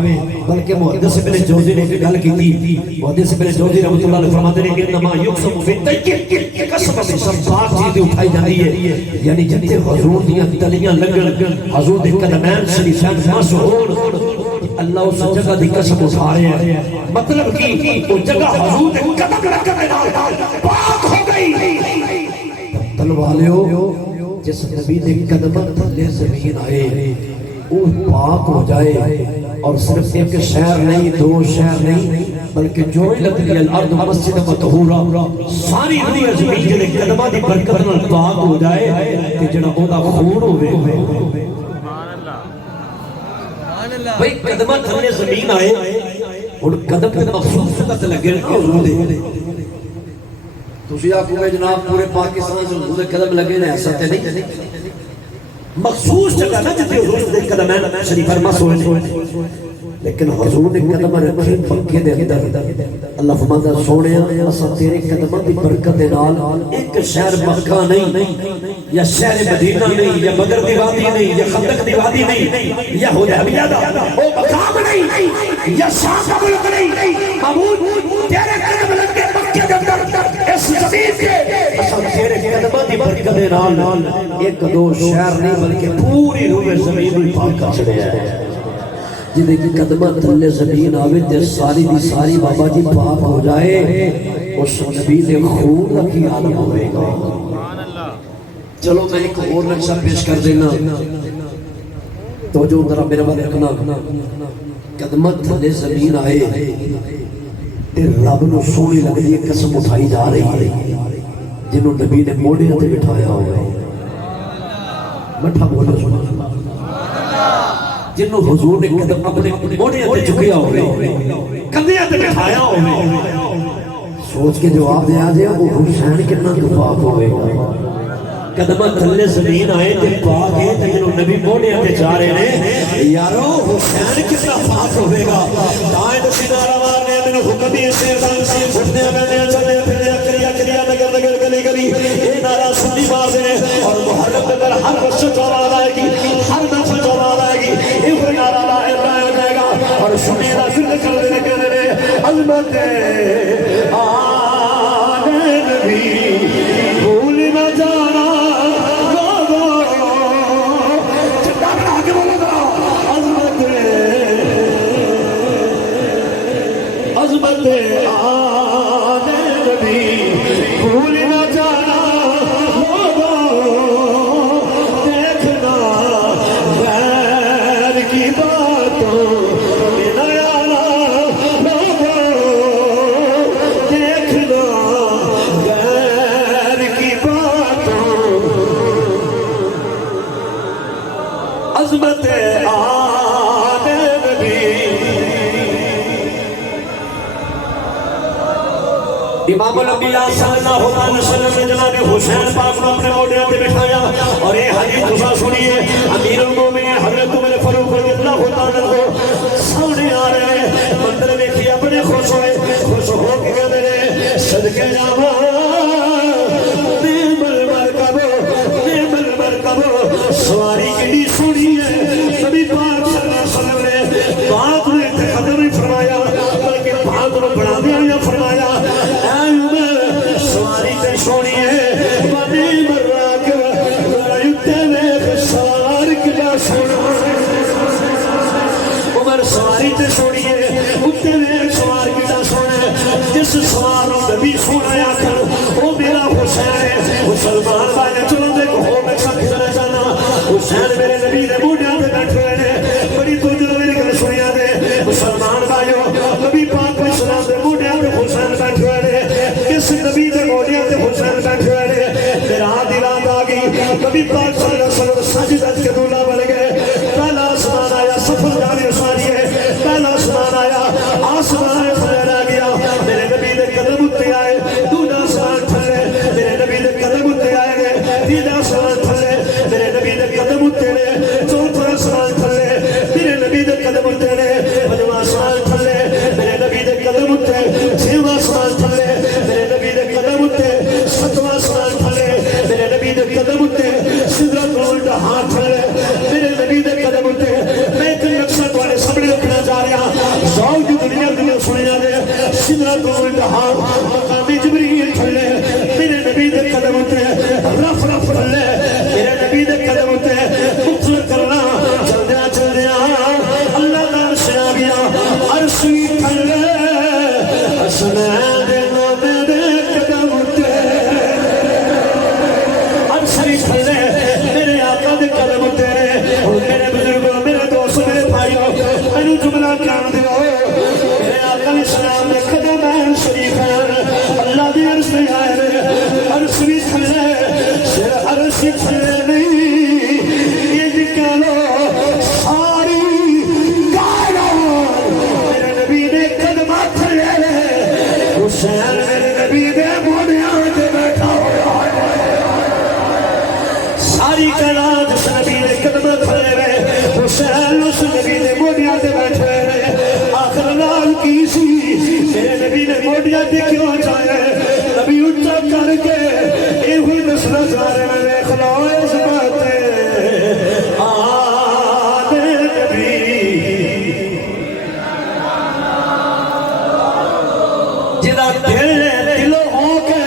بلکہ محدث ابن جوزی نے ایک گل کی تھی محدث ابن جوزی رحمۃ اللہ علیہ فرماتے ہیں کہ انما یقسم بالتکل قسم بھی سب پاک چیزیں اٹھائی جاتی ہے یعنی جتنے حضور دیاں تلیاں لگن حضور دے قدمین شریفین مشہور اللہ اس جگہ دی قسم اٹھا رہے ہیں مطلب کی وہ جگہ حضور دے قدم لگنے پاک ہو گئی تلوالیو جس نبی دے قدم تھلے زمین آئے وہ پاک ہو جائے اور صرف ایک شہر نہیں دو شہر نہیں بلکہ جو لگلی الارض مسجد مطہورہ ساری روح زمین کے قدمہ دی برکت نال پاک ہو جائے کہ جڑا اودا خون ہوئے بھئی قدمہ تھلے زمین آئے اور قدم پہ مخصوص قدر لگے حضور دے تسی آکو میں جناب پورے پاکستان سے حضور قدم لگے نے ایسا تے نہیں مخصوص جگہ نہ جتے حضور دے قدم شریف فرماس ہوئے لیکن حضور نے قدم رکھے پکے دے اندر اللہ فرماتا سونے اسا تیرے قدمہ دی برکت نال ایک شہر مکہ نہیں یا شہر مدینہ نہیں یا بدر دی وادی نہیں یا خندق دی وادی نہیں یا حدیبیہ دا او مقام نہیں یا شام کا ملک نہیں معبود تیرے قدم لگ کے مکے دے اندر اس زمین کے اسا تیرے قدمہ دی برکت نال ایک دو شہر نہیں بلکہ پوری روح زمین بھی پاک کر چھڑیا ہے جنہیں کی قدمہ تھلے زمین آوے تے ساری دی ساری بابا جی پاک ہو جائے اس نبی دے خون رکھی عالم ہوئے گا چلو میں ایک اور نقشہ پیش کر دینا تو جو ذرا میرے بات رکھنا قدمہ تھلے زمین آئے تے رب نو سونی لگ دی قسم اٹھائی جا رہی ہے جنہوں نبی نے موڑے تے بٹھایا ہوئے مٹھا بولے سنا جنہوں حضور نے قدم اپنے موڑے تے چکیا ہوئے کندھے تے بٹھایا ہوئے سوچ کے جواب دیا جائے وہ حسین کتنا پاک ہوئے قدمہ تھلے زمین آئے تے پاک ہے تے جنہوں نبی موڑے تے جا رہے ہیں یارو حسین کتنا پاک ہوئے گا دائیں تو سینارہ مارنے میں حکم بھی اسے اٹھنے میں چلے پھرے کریا نگر نگر گلی گلی یہ نعرہ سنی بازے اور محرم پر ہر وقت جواب آئے گی ہر نفس جواب آئے گی یہ نعرہ لائے جائے گا اور سنی نہ ذکر کر دینے کے لیے عظمت آنے نبی بھول نہ جانا عظمت آنے نبی بھول نہ جانا دیکھنا غیر کی باتوں میں نہ آنا دیکھنا غیر کی باتوں عظمت آنے نبی امام الانبیاء صلی اللہ علیہ وسلم نے جناب حسین پاک کو اپنے موڑے پہ بٹھایا اور یہ حدیث دوسرا سنیے امیر المومنین حضرت عمر فاروق رضی اللہ تعالیٰ عنہ سامنے آ رہے ہیں مندر دیکھی اپنے خوش ہو کے کہتے ہیں صدقے جاواں نعم المرکب سواری کتنی سونی ہے نبی پاک صلی اللہ علیہ وسلم نے بات میں قدر نہیں فرمایا بلکہ بات میں بڑھا دیا فرمایا سواری تے سونی ہے بنی مراک رایتے میں سوار کلا سونا عمر سواری تے سونی ہے اتے میں سوار کلا سونا جس سوار نبی سونا آخر وہ میرا حسین ہے مسلمان بھائی چلو دیکھو ہو میں سب کھنا چاہنا حسین میرے نبی نے موڑیا پہ بیٹھے ہیں بڑی تو جو میری گل سنیا دے مسلمان بھائیو نبی پاک علیہ السلام دے موڑیا پہ حسین بیٹھے ہیں کس نبی دے موڑیا پہ حسین بیٹھے ہیں میرا دلان آ گئی نبی پاک صلی اللہ علیہ وسلم سجدت کے دولا بن گئے پہلا آسمان آیا سفر جانے ساری ہے پہلا آسمان آیا آسمان پھلے رہ گیا میرے نبی دے قدم اتے آئے دوسرا آسمان پھلے میرے نبی دے قدم اتے آئے گئے تیسرا آسمان پھلے میرے نبی دے قدم اتے نے چوتھا آسمان پھلے میرے نبی دے قدم اتے نے پنجواں آسمان پھلے میرے نبی دے قدم اتے چھواں آسمان پھلے میرے نبی دے قدم اتے ستواں آسمان پھلے میرے نبی دے قدم اتے سدرہ تو انتہا مقام جبریل تھلے میرے نبی دے قدم تے رف رف تھلے میرے نبی دے قدم تے مطلق کرنا چل دیا اللہ دا عرش آ گیا عرش بھی تھلے حسنین دے نامے دے قدم تے عرش بھی تھلے میرے آقا دے قدم تے اور میرے بزرگوں میرے دوستوں میرے بھائیوں میں جملہ کام دیو میرے آقا اسلام نے قدم شریف ہے اللہ دی عرش میں آئے عرش بھی تھلے سر عرش تھلے نہیں یہ نکالو ساری کائنات میرے نبی نے قدم تھلے حسین میرے نبی نے بنیاد پہ بیٹھا ہوا ساری کائنات اس نبی نے قدم تھلے رہے حسین اس نبی نے بنیاد پہ بیٹھے رہے آخر لال کی سی میرے نبی نے موڈیا دے کیوں چاہے نبی اچھا کر کے اے ہوئی نسل سارے میں خلاؤ اس باتیں آنے نبی جدا دلوں ہو کے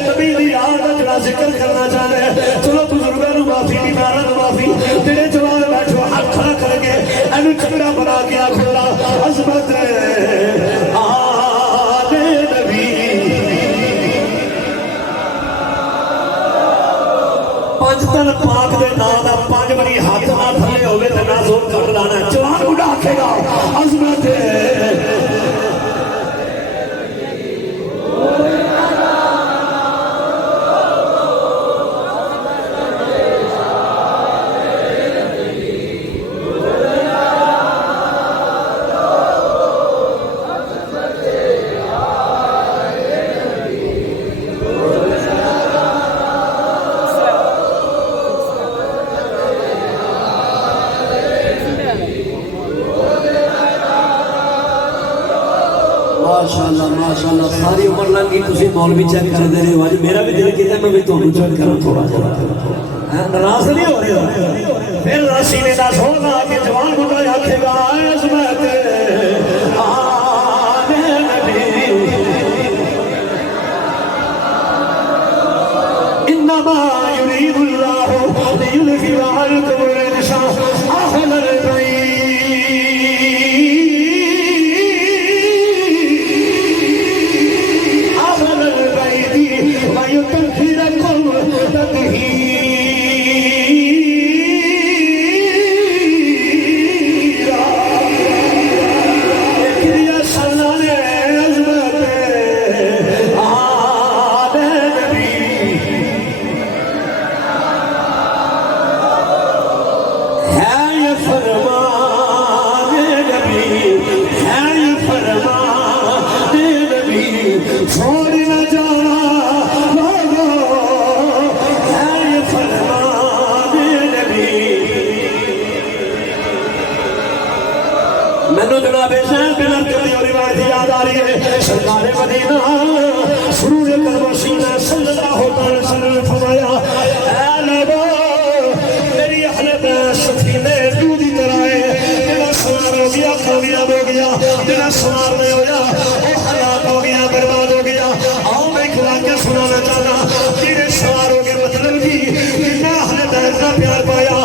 نبی دی عادت کا ذکر کرنا چاہے چلو بزرگوں نو معافی بیماروں نو معافی تیرے جواب بیٹھو ہاتھ کھڑا کر کے اینو چنگڑا بنا کے آکھلا عظمت پنجتن پاک دے نام دا پانچ بری ہاتھ نہ تھلے ہوئے تے نہ زور کر لانا جوان اڑا کے گا عظمت ماشاءاللہ ساری عمر لنگی تسی مولوی چیک کر دے رہے ہو آج میرا بھی دل کہتا ہے میں بھی تو چیک کروں تھوڑا جا ناراض نہیں ہو رہے ہو پھر راسی نے دس ہوگا کہ جوان بڑا یاکھے گا عظمت آنے نبی انما یرید اللہ لیذہب عنکم الرجس اہل البیت سرکار مدینہ سرور کربشینہ صلی اللہ علیہ وسلم فرمایا اے لوگو میری اہل بیت سفینے دودھی طرح ہے جنہاں سوار ہو گیا کامیاب ہو گیا جنہاں سوار نہیں ہویا وہ ہلاک ہو گیا برباد ہو گیا آؤ میں کھلا کے سنانا چاہنا تیرے سوار ہو گئے مطلب جی جنہاں اہل بیت کا پیار پایا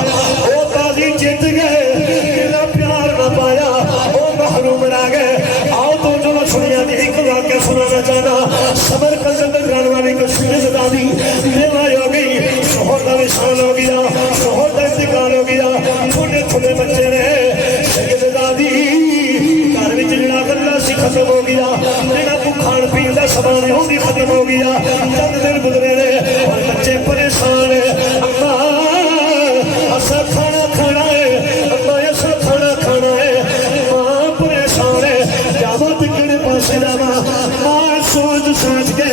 وہ بازی جیت گئے جنہاں پیار نہ پایا وہ محروم رہ گئے آؤ تو جو سنیا دی ایک واقعہ سنانا چاہنا صبر کا زندہ جانوانی کو سنے زدادی بیوائی ہو گئی شوہر کا وشان ہو گیا شوہر کا انتقال ہو گیا چھوٹے چھوٹے بچے نے سید زدادی گھر وچ جڑا گلا سی ختم ہو گیا جڑا کو کھان پین دا سامان ہو بھی ختم ہو گیا چند دن گزرے نے اور بچے پریشان ہیں اماں اسا کھانا کھانا ہے اماں اسا کھانا کھانا ہے ماں پریشان ہے جاوت کنے پاسے جاوا ماں سوچ کے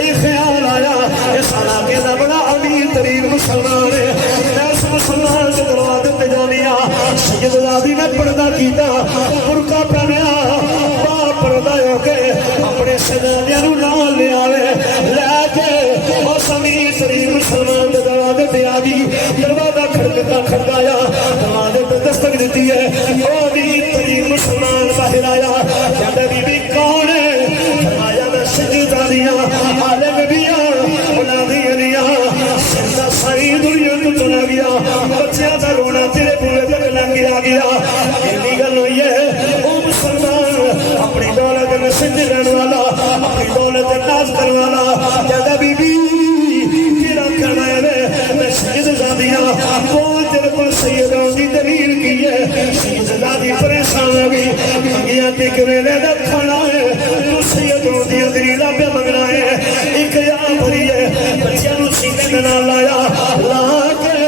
ایک خیال آیا اس علاقے دا بڑا امیر ترین مسلمان ہے میں اس مسلمان سے دروازے تے جانیا سید زادی نے پردہ کیتا برقع پہنیا باپ پردہ ہو کے اپنے سجادیاں نو نال لے آوے لے کے اس امیر ترین مسلمان دے دروازے تے آ گئی دروازہ کھڑکایا دروازے تے دستک دیتی ہے وہ امیر ترین مسلمان باہر آیا کہتا بی بی کون ہے گیا ایلی گل ہوئی ہے او مسلمان اپنی دولت نسج رہن والا اپنی دولت ناز کرنے والا کہتا بی بی تیرا کہنا ہے میں سید زادیاں وہ تیرے پر سیدوں کی دلیل کی ہے سید زادی پریشان ہوگی منگیاں تک ویلے دا کھانا ہے تو سیدوں دی دلیلہ پہ منگنا ہے ایک یا بھری ہے بچیاں نو سینے میں نہ لایا لا کے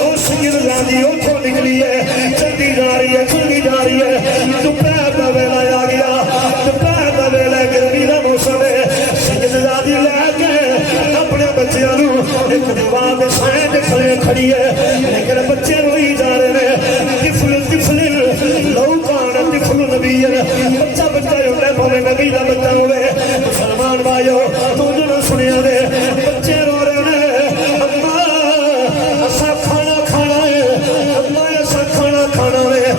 او سید زادی اتھوں نکلی ہے چلتی جا رہی ہے دوپہر کا ویلا آ گیا دوپہر کا ویلا گرمی کا موسم ہے سید زادی لے کے اپنے بچیاں نو ایک دیوار دے سائیں تے کھڑی ہے لیکن بچے روئی جا رہے ہیں طفل لو کان طفل نبی بچہ ہوتا ہے بھولے نبی دا بچہ ہوئے مسلمان بھائیو تو جو سنیا دے بچے رو رہے ہیں اما اسا کھانا کھانا ہے اما اسا کھانا کھانا ہے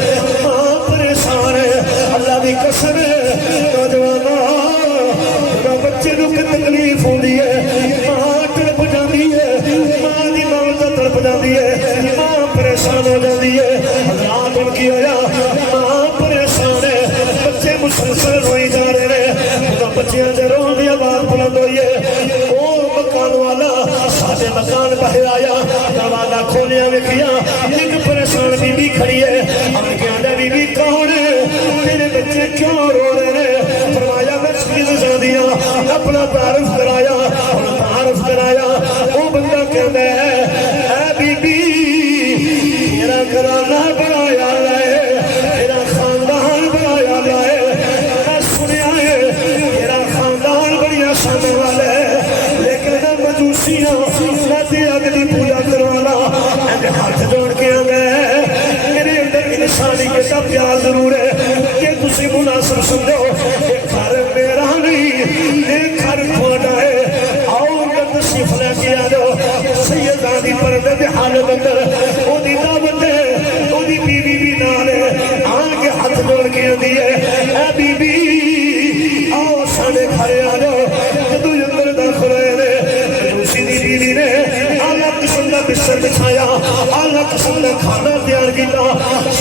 ماں پریشان ہے اللہ دی قسم ہے نوجوانا بچے نو کی تکلیف ہوندی ہے ماں تڑپ جاندی ہے ماں دی موت تڑپ جاندی ہے ماں پریشان ہو جاندی ہے حضرات ان کی ہویا ماں پریشان ہے بچے مسلسل روئی جا رہے ہیں بچیاں جے رون دی آواز بلند ہوئی ہے او مکان والا ساڈے مکان باہر آیا دروازہ کھولیا ویکھیا ایک پریشان بی بی کھڑی ہے ہم کہندا بی بی کون ہے تیرے بچے کیوں رو رہے ہیں فرمایا میں سید زادیاں اپنا تعارف کرایا وہ بندہ کہتا ہے اے بی بی تیرا گھرانہ بنایا لائے تیرا خاندان بنایا لائے میں سنیا ہے تیرا خاندان بڑی آسان والا ہے لیکن میں مجوسی ہوں میں تیرا اگلی پوجا کروانا میں ہاتھ جوڑ کے آ گئے میرے اندر انسانی کے ساتھ پیار ضرور ہے کہ تسی مناسب سمجھو یہ گھر میرا نہیں یہ گھر تھوڑا ہے آؤ تشریف لے کے آ جاؤ سیداں دی پردے دے حالت اندر او دی دعوت ہے او دی بیوی بھی نال ہے آن کے ہاتھ جوڑ کے آندی ہے اے بی بی آؤ ساڈے گھر آ جاؤ جدو اندر داخل ہوئے نے دوسری دی بیوی نے اعلیٰ قسم کا بستر بچھایا اعلیٰ قسم کا کھانا تیار کیتا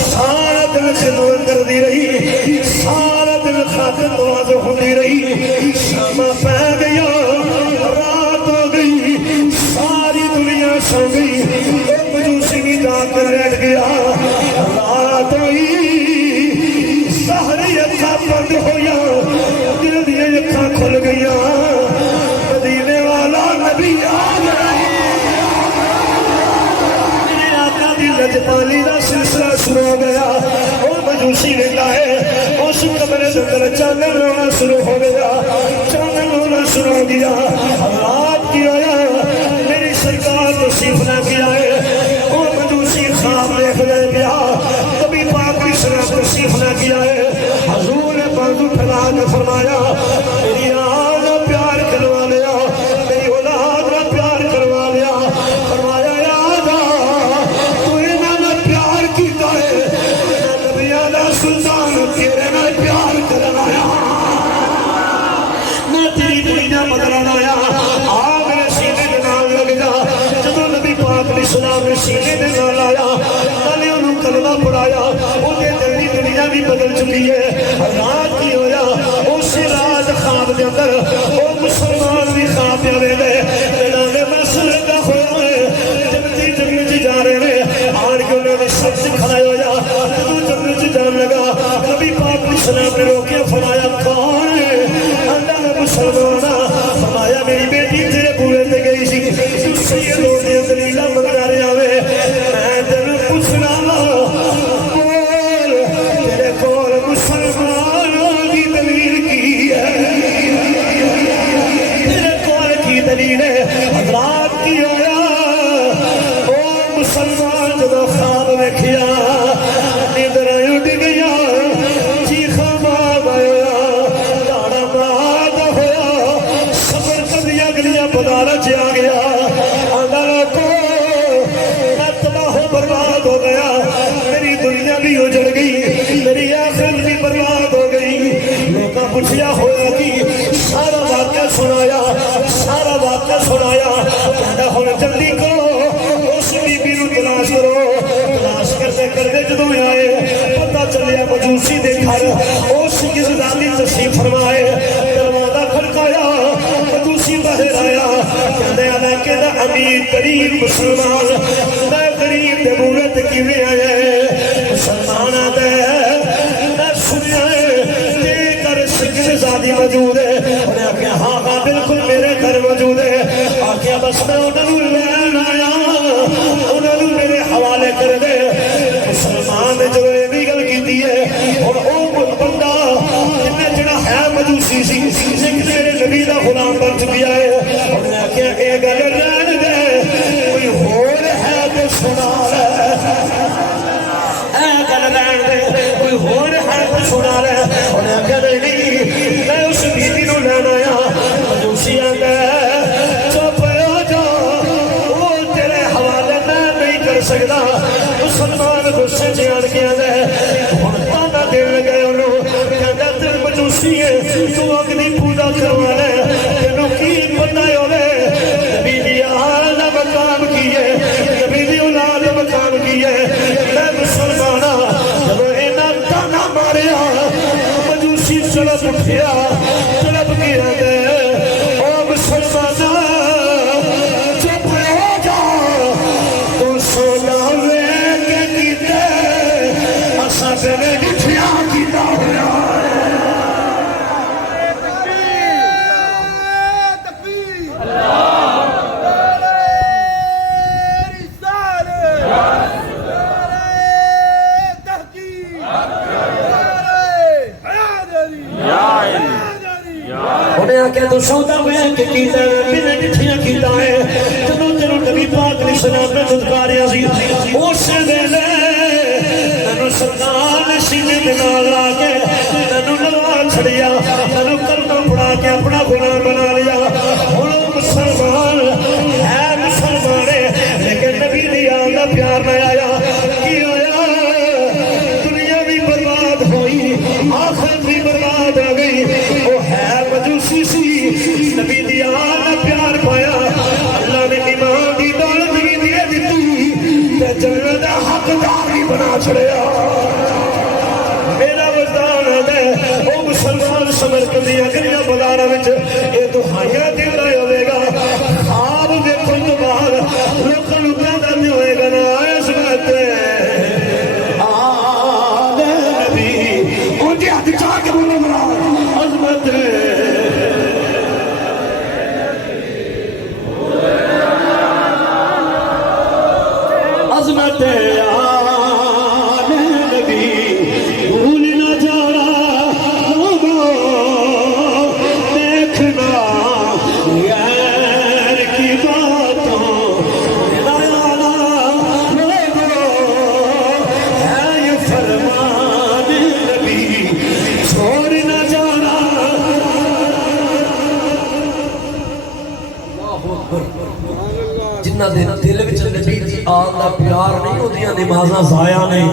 سارا دن خدمت کردی رہی سارا دن خاطر نوازو ہوندی رہی شامہ پہ گیا رات ہو گئی ساری دنیا سو گئی ایک مجوسی بھی جا کر بیٹھ گیا رات ہوئی سہری اکھا بند ہویا دل دیا اکھا کھل گیا مدینے والا نبی آ گیا میرے آقا دی لجپالی دا سلسلہ شروع ہو گیا اور مجوسی لیتا ہے اس کمرے اندر چانن رونا شروع ہو گیا چانن رونا شروع ہو گیا رات کی آیا میری سرکار تشریف نہ کیا ہے وہ مجوسی خواب دیکھ لے گیا کبھی پاک کی شرح تشریف نہ کیا ہے حضور نے بازو پھیلا کے فرمایا میری آج پیار کروا لیا میری اولاد نے پیار کروا لیا فرمایا یاد تو انہوں نے پیار کیتا ہے نبیہ دا سلطان تیرے میں پیار کرنا آیا میں تیری دنیا بدلنا آیا آگ نے سینے دے نال لگ جا جدو نبی پاک نے سلام نے سینے دے نال آیا میں انہوں کلمہ پڑھایا وہ دے دلی دنیا بھی بدل چکی ہے رات کی ہویا اسی رات خواب دے اندر وہ مسلمان بھی خواب دے رہے اعلان مسئلے کا ہوا ہے جنتی جنت جا رہے ہیں آن کے انہوں نے سب سے کھڑے ہو جا جدو جنت جان لگا نبی پاک نے سلام نے روکے فرمایا کون ہے اللہ نے مسلمانہ فرمایا میری بیٹی تیرے بوئے تے گئی سی تُسی یہ لوگ نے دلیلہ مگنا رہے آوے میں دل پوچھنا بول تیرے کول مسلمانوں کی دلیل کی ہے تیرے کول کی دلیل ہے حضرات کی ہویا او مسلمان جدو خواب ویکھیا نیندر اٹھ گیا چیخا مار آیا داڑا مار ہویا صبر کردیا گلیاں پدارا چ آ گیا آندا کو میں تباہ و برباد ہو گیا میری دنیا بھی اجڑ گئی میری آخرت بھی برباد ہو گئی لوگاں پوچھیا ہوا کہ سارا واقعہ سنایا کہتا ہن جلدی کرو اس بی بی نو تلاش کرو تلاش کرتے کرتے جدوں آئے مجوسی دے گھر اس یزدانی تشریف فرمائے دروازہ کھڑکایا مجوسی باہر آیا کہنے علاقے دا امیر قریب مسلمان میں غریب دے مورت کیویں آیا مسلمان آدھے میں سنیا تے کر سکن زادی موجود ہے انہیں آکھیا ہاں ہاں بالکل میرے گھر موجود ہے آکھیا بس میں انہوں لین آیا انہوں میرے حوالے کر دے مسلمان نے جو یہ بھی گل کی دی ہے اور او بندہ جنہیں جڑا ہے مجوسی سی لیکن میرے نبی دا غلام بن چکیا ہے اور نے کہا اے گل رہن دے کوئی ہور ہے تو سنا رہے اے گل رہن دے کوئی ہور ہے تو سنا رہے اور نے کہا نہیں میں اس بیوی نو لینا آیا مجوسی آندا چپ ہو جا وہ تیرے حوالے میں نہیں کر سکتا مسلمان غصے سے آن کے آدھے ہن تانا دین لگے انہوں کہندا تیرے مجوسی ہے تو اگنی پوجا کروا لے تینوں کی پتہ ہوے نبی دی اولاد دا مقام کی ہے نبی دی اولاد دا مقام کی ہے میں مسلمانا جب انہاں تانا ماریا مجوسی سڑپ اٹھیا سڑپ کے آدھے او مسلمانا چپ ہو جا تو سونا تیرے جتھیاں کیتا ہویا انہیں آکے تو سودا میں کہ کیتا ہے بنا جتھیاں کیتا ہے جنہوں تیروں نبی پاک علیہ السلام نے دھتکاریا سی اس ویلے سرکار نے سینے دے نال آ کے تینوں لوا چھڑیا تینوں کلمہ پڑھا کے اپنا غلام بنا لیا ہن مسلمان ہے مسلمان ہے لیکن نبی دی آل دا پیار نہ آیا کی آیا دنیا بھی برباد ہوئی آخرت بھی برباد ہو گئی وہ ہے مجوسی سی نبی دی آل دا پیار پایا اللہ نے ایمان دی دولت بھی دے دیتی تے جنت دا حقدار بھی بنا چھڑیا میرا وزدان ہے وہ مسلمان سمرقندی اگریاں بازاراں وچ اے دہائیاں دل رہے ہوئے گا خواب ویکھن تو بعد لوکاں نوں کہندا نہیں ہوئے گا نا عظمت آل نبی اون دی ہتھ چا کے بولو مراد عظمت عظمت آل نبی بھول نہ جانا دیکھنا غیر کی باتوں ہے یہ فرمان نبی چھوڑ نہ جانا جنہ دے دل وچ نبی دی آل دا پیار نہیں ہوندیاں نمازاں ضائع نہیں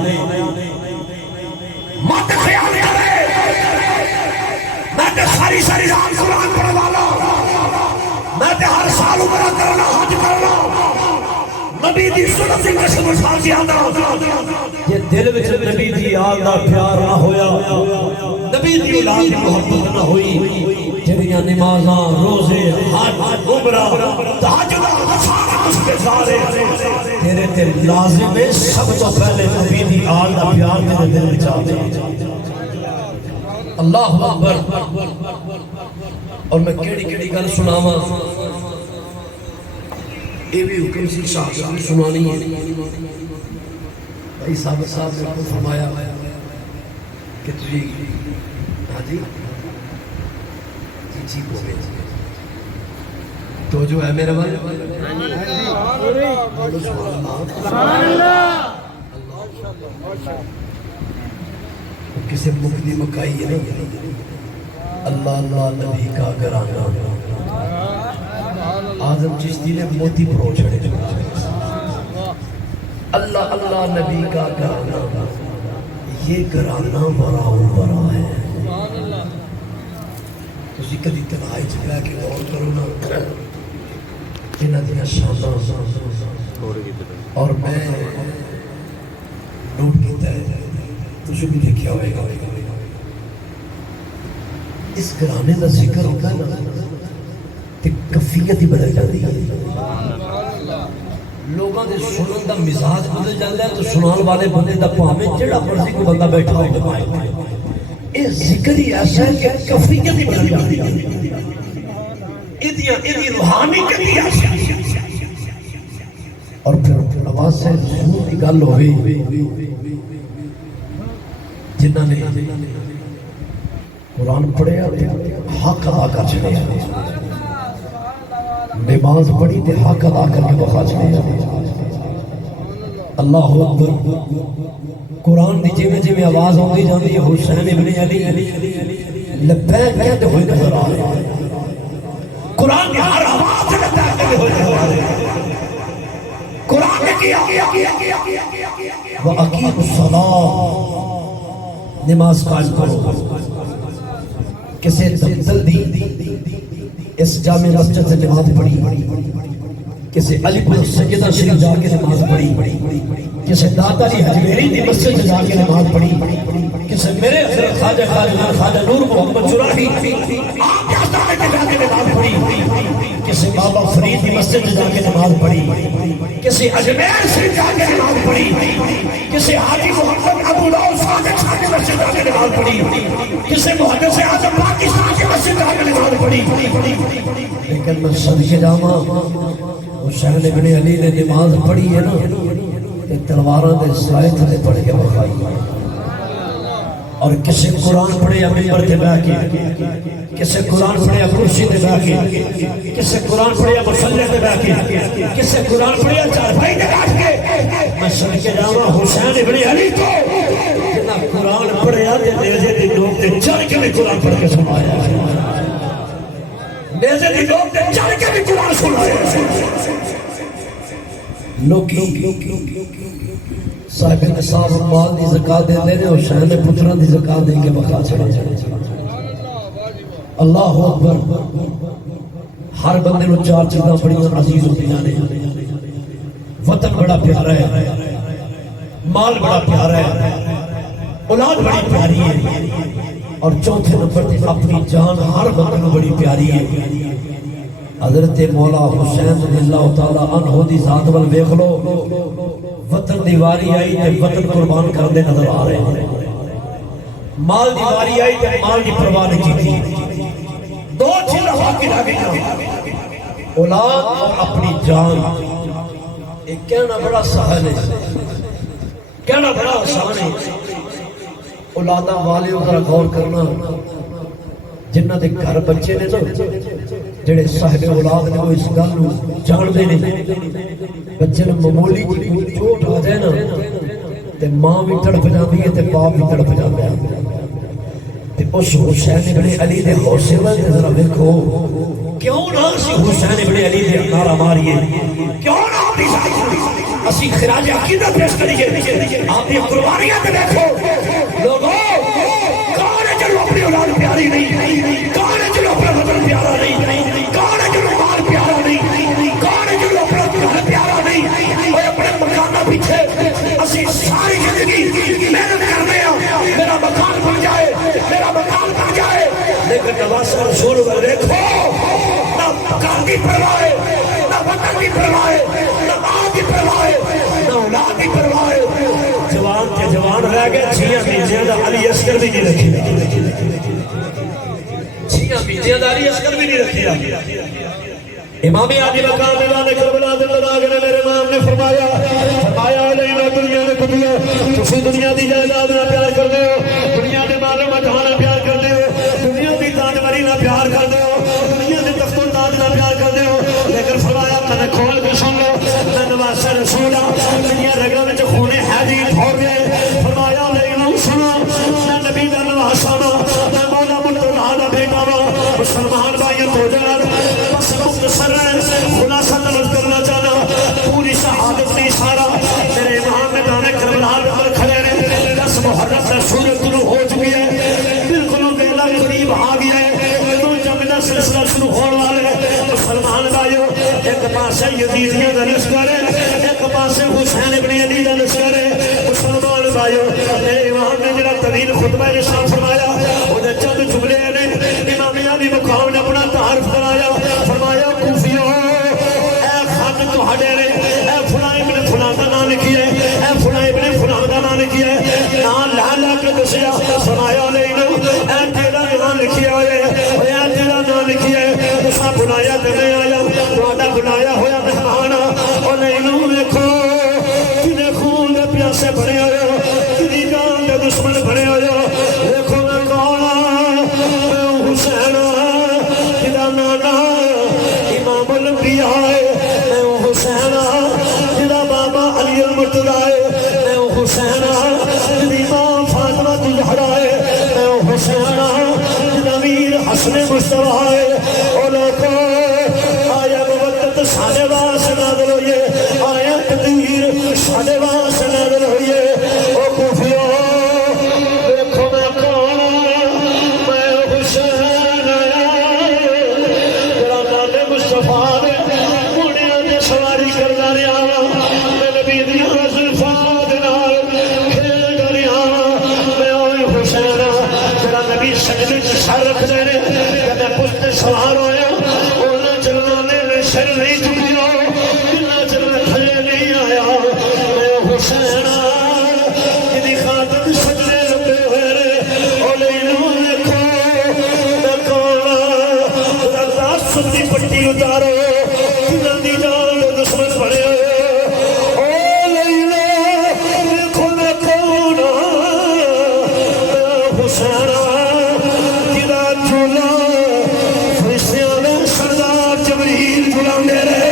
مت خیال کرے میں تے ساری ساری رات قرآن پڑھ والا میں تے ہر سال عمرہ کرنا حج کرنا نبی دی سنت دی قسم اٹھا کے آندا یہ دل وچ نبی دی آل دا پیار نہ ہویا نبی دی اولاد دی محبت نہ ہوئی جڑیاں نمازاں روزے حج عمرہ تہجد سارا کچھ کے سارے تیرے تے لازم ہے سب تو پہلے نبی دی آل دا پیار تیرے دل وچ آ جائے اللہ اکبر اور میں کیڑی کیڑی گل سناواں یہ بھی حکم سی شاہ سنانی ہے بھائی صاحب نے کو فرمایا کہ تجھے ہاں جی جی بولے تو جو ہے میرے بھائی کسی مکدی مکائی ہے نہیں اللہ اللہ نبی کا گرانا آدم چشتی نے موتی پرو چھڑے اللہ اللہ نبی کا گرانا یہ گرانا برا برا ہے تسی کدی تنہائی چکا کے غور کرو نا انہاں دیاں شاناں اور میں نوٹ کیتا ہے تسی بھی دیکھا ہوئے گا اس گھرانے کا ذکر ہوتا ہے نا تے کفیت ہی بدل جاتی ہے لوگوں کے سنن دا مزاج بدل جاتا ہے تو سنان والے بندے دا پاویں جڑا مرضی کو بندہ بیٹھا ہو جائے یہ ذکر ہی ایسا ہے کہ کفیت ہی بدل جاتی ہے یہ روحانیت ہی ایسی ہے اور پھر نواز سے رسول کی گل ہوئی جنہوں نے قرآن پڑھے حق ادا کر چلے نماز پڑھی تے حق ادا کر کے بخا چلے اللہ اکبر قرآن دی جویں جویں آواز ہوندی جاندی ہے حسین ابن علی لبیک کہتے ہوئے نظر آ رہے ہیں قرآن کی ہر آواز سے لبیک کہتے ہوئے نظر آ رہے ہیں قرآن نے کیا وَأَقِيمُوا الصَّلَاةَ نماز قائم کرو کسے دل دی اس جامع مسجد سے نماز پڑھی کسے علی پور سجدہ شریف جا کے نماز پڑھی کسے داتا علی حجویری دی مسجد سے جا کے نماز پڑھی کسے میرے حضرت خواجہ نور محمد چراہی آپ کے آستانے پہ جا کے نماز پڑھی کسے بابا فرید دی مسجد سے جا کے نماز پڑھی کسی اجمیر سے جا کے نماز پڑھی کسی حاجی محمد ابو لال صادق صاحب کی مسجد جا کے نماز پڑھی کسی محدث اعظم پاکستان کی مسجد جا کے نماز پڑھی لیکن میں صدقے جاواں حسین ابن علی نے نماز پڑھی ہے نا کہ تلواراں دے سائے تھلے پڑھ کے بخائی اور کسی قرآن پڑھے ممبر تے بیٹھ کے کسی قرآن پڑھے کرسی تے بیٹھ کے کسی قرآن پڑھے مصلی تے بیٹھ کے کسی قرآن پڑھے چارپائی تے بیٹھ کے میں صدقے جاواں حسین ابن علی کو جنہاں قرآن پڑھیا تے نیزے دی لوگ تے چڑھ کے بھی قرآن پڑھ کے سنایا نیزے دی لوگ تے چڑھ کے بھی قرآن سنایا لوکی صاحب نصاب مال دی زکاة دیندے نے حسین نے پتران دی زکاة دے کے بخا چھڑے اللہ اکبر ہر بندے نو چار چیزاں بڑی عزیز ہوتیاں نے وطن بڑا پیارا ہے مال بڑا پیارا ہے اولاد بڑی پیاری ہے اور چوتھے نمبر تے اپنی جان ہر بندے نو بڑی پیاری ہے حضرت مولا حسین رضی اللہ تعالیٰ عنہ دی ذات وال ویکھ لو وطن دی واری آئی تے وطن قربان کردے نظر آ رہے ہیں مال دی واری آئی تے مال دی پرواہ نہیں کی دو چیزاں باقی رہ گئی اولاد اور اپنی جان ایک کہنا بڑا سہل ہے کہنا بڑا آسان ہے اولاداں والے ذرا غور کرنا جنہ دے گھر بچے نے تو جڑے صاحب اولاد نے وہ اس گل نو جان دے نہیں بچے نے معمولی جی چوٹ آ جائے نا تے ماں بھی تڑپ جاندی ہے تے باپ بھی تڑپ جاندا ہے تے اس حسین ابن علی دے حوصلے تے ذرا دیکھو کیوں نہ اسی حسین ابن علی دے نعرہ ماریے کیوں نہ اپنی اسی خراج عقیدت پیش کریے آپ کی قربانیاں تے دیکھو لوگوں کون ہے جو اپنی اولاد پیاری نہیں کون ہے جو اپنا وطن پیارا نہیں کون ہے جو مال پیارا نہیں کون ہے جو اپنا گھر پیارا نہیں اور اپنے مکانہ پیچھے اسی ساری زندگی محنت کرنے ہیں میرا مکان بن جائے میرا مکان بن جائے لیکن نواز رسول کو دیکھو نہ مکان کی پرواہ نہ وطن کی پرواہ نہ مال کی پرواہ نہ اولاد کی پرواہ جوان کے جوان رہ گئے چھیاں بیجیاں دا علی اصغر بھی نہیں رکھی چھیاں بیجیاں دا علی اصغر بھی نہیں رکھی امام عادل مقام نے کربلا دے لگا کے میرے امام نے فرمایا علینا دنیا نے کبھی تسی دنیا دی جائیداد نہ پیار کر دے ہو دنیا دے مال و متاع نہ پیار کر دے ہو دنیا دی تاجوری نہ پیار کر دے ہو دنیا دے تخت و تاج نہ پیار کر دے ہو لیکن فرمایا میں کھول کے سن لو میں نواز رسول دنیا رگاں وچ خون حاجی پھوڑ گئے فرمایا علینا سنو میں نبی دا نواسا میں مولا مرتضی دا بیٹا وا مسلمان بھائی تو جان بس مختصر خلاصہ طلب کرنا چاہنا پوری شہادت سے اشارہ میرے امام میدان کربلا پر کھڑے ہیں 10 محرم سے سورت شروع ہو چکی ہے بالکل ویلا قریب آ گیا ہے تو جنگ کا سلسلہ شروع ہونے والے مسلمان بھائیو ایک پاسے یزیدیوں کا لشکر ہے ایک پاسے حسین ابن علی کا لشکر ہے مسلمان مسلمان بھائیو میرے امام نے جڑا طویل خطبہ ارشاد فرمایا وہ چند جملے نے امام علی مقام نے اپنا تعارف کرایا فرمایا کوفیو اے خط تہاڈے نے اے فلاں ابن فلاں دا نام لکھیا ہے اے فلاں ابن فلاں دا نام لکھیا ہے نام لا لا کے دسیا فرمایا نہیں اے تیرا نام لکھیا ہویا ہے اے تیرا نام لکھیا ہے تسا بلایا تے میں آیا تہاڈا بلایا ہویا مہمان او نہیں دیکھو کنے خون دے پیاسے بنے ہوئے ہو کدی جان دے دشمن بنے ہوئے ہو دیکھو میں کون میں حسین جدا نانا امام الانبیاء ہے میں حسین جدا بابا علی المرتضیٰ ہے میں حسین جدا امام فاطمہ الزہرا ہے میں حسین جدا امیر حسن مصطفیٰ ہے او لوگو آیا مودت ساڈے واسطے نازل ہوئی ہے آیا تقدیر ساڈے واسطے نازل ہوئی ہے او کوفیو دیکھو میں کون میں حسین آیا جڑا نالے مصطفیٰ نے مونیاں تے سواری کردا رہیا میں نبی دیاں زلفاں دے نال کھیڈ رہیا میں اوے حسین جڑا نبی سجدے تے سر رکھدے نے کدے پشت سوار ہویا انہاں چلنا نے سر نہیں چکیا جنہ چل کھڑے نہیں آیا میں حسین جدی خاطر سجدے لمبے ہوئے رے او لیلو دیکھو میں کون رضا سنی پٹی اتارو جنہ دی جان دشمن بڑے ہوئے او لیلو دیکھو میں کون میں حسین جدا جھولا فرشتیاں نے سردار جبریل جھولاندے رہے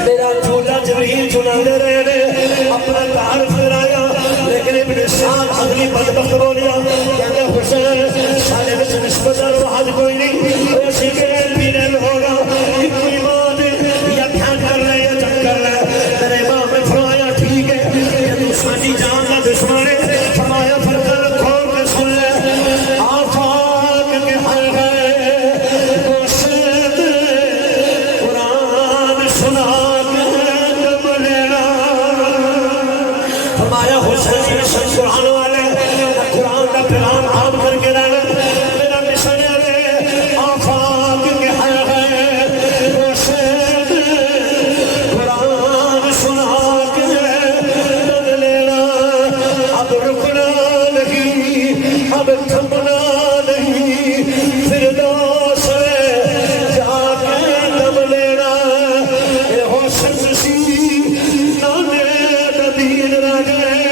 میرا جھولا جبریل جھولاندے رہے اپنا تعارف کرایا لیکن ابن سعد اگلی بدبخت بولیا کہتے حسین سارے وچ نسبت اور وحد کوئی نہیں اسی کے پینے میں ہوگا ایک ایمان یا دھیان کر لے یا جنگ کر لے میرے امام نے فرمایا ٹھیک ہے کہ تو ساری جان کا دشمن ہے فرمایا فرقہ کھول کے سن لے آفاق کے حل ہے مرشد قرآن سنا کے دم لینا فرمایا حسین جی مشن قرآن والے قرآن کا پیغام عام کر کے رہنا میرا مشن ہے آفاق کے حل ہے مرشد قرآن سنا کے دم لینا اب رکنا نہیں اب تھمنا نہیں پھر دوس جا کے دم لینا اے حسن سی نانے دین رہ جائے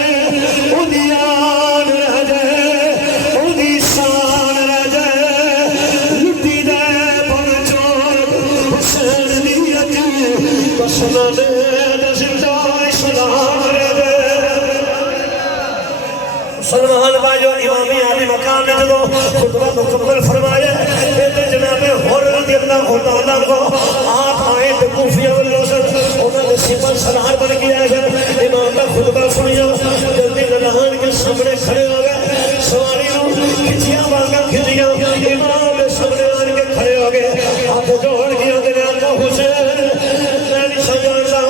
اودی آن رہ جائے اودی شان رہ جائے لٹی دے بن چور حسین نیت قسم دے زندہ اسلام رہ جائے سلمان بھائیو امام علی مقام نے جدو خطبہ مکمل فرمایا کہ جناب حر رضی اللہ عنہ کو آپ آئے تو کوفیہ واللوسط انہوں نے سپر سلار بن کے آئے امام کا خطبہ سنیا جلدی نلہان کے سامنے کھڑے ہو گئے سواری نو کھچیاں بانگا کھچیاں امام کے سامنے آن کے کھڑے ہو گئے آپ جوڑ کیا کہ آقا حسین میں نہیں سجانتا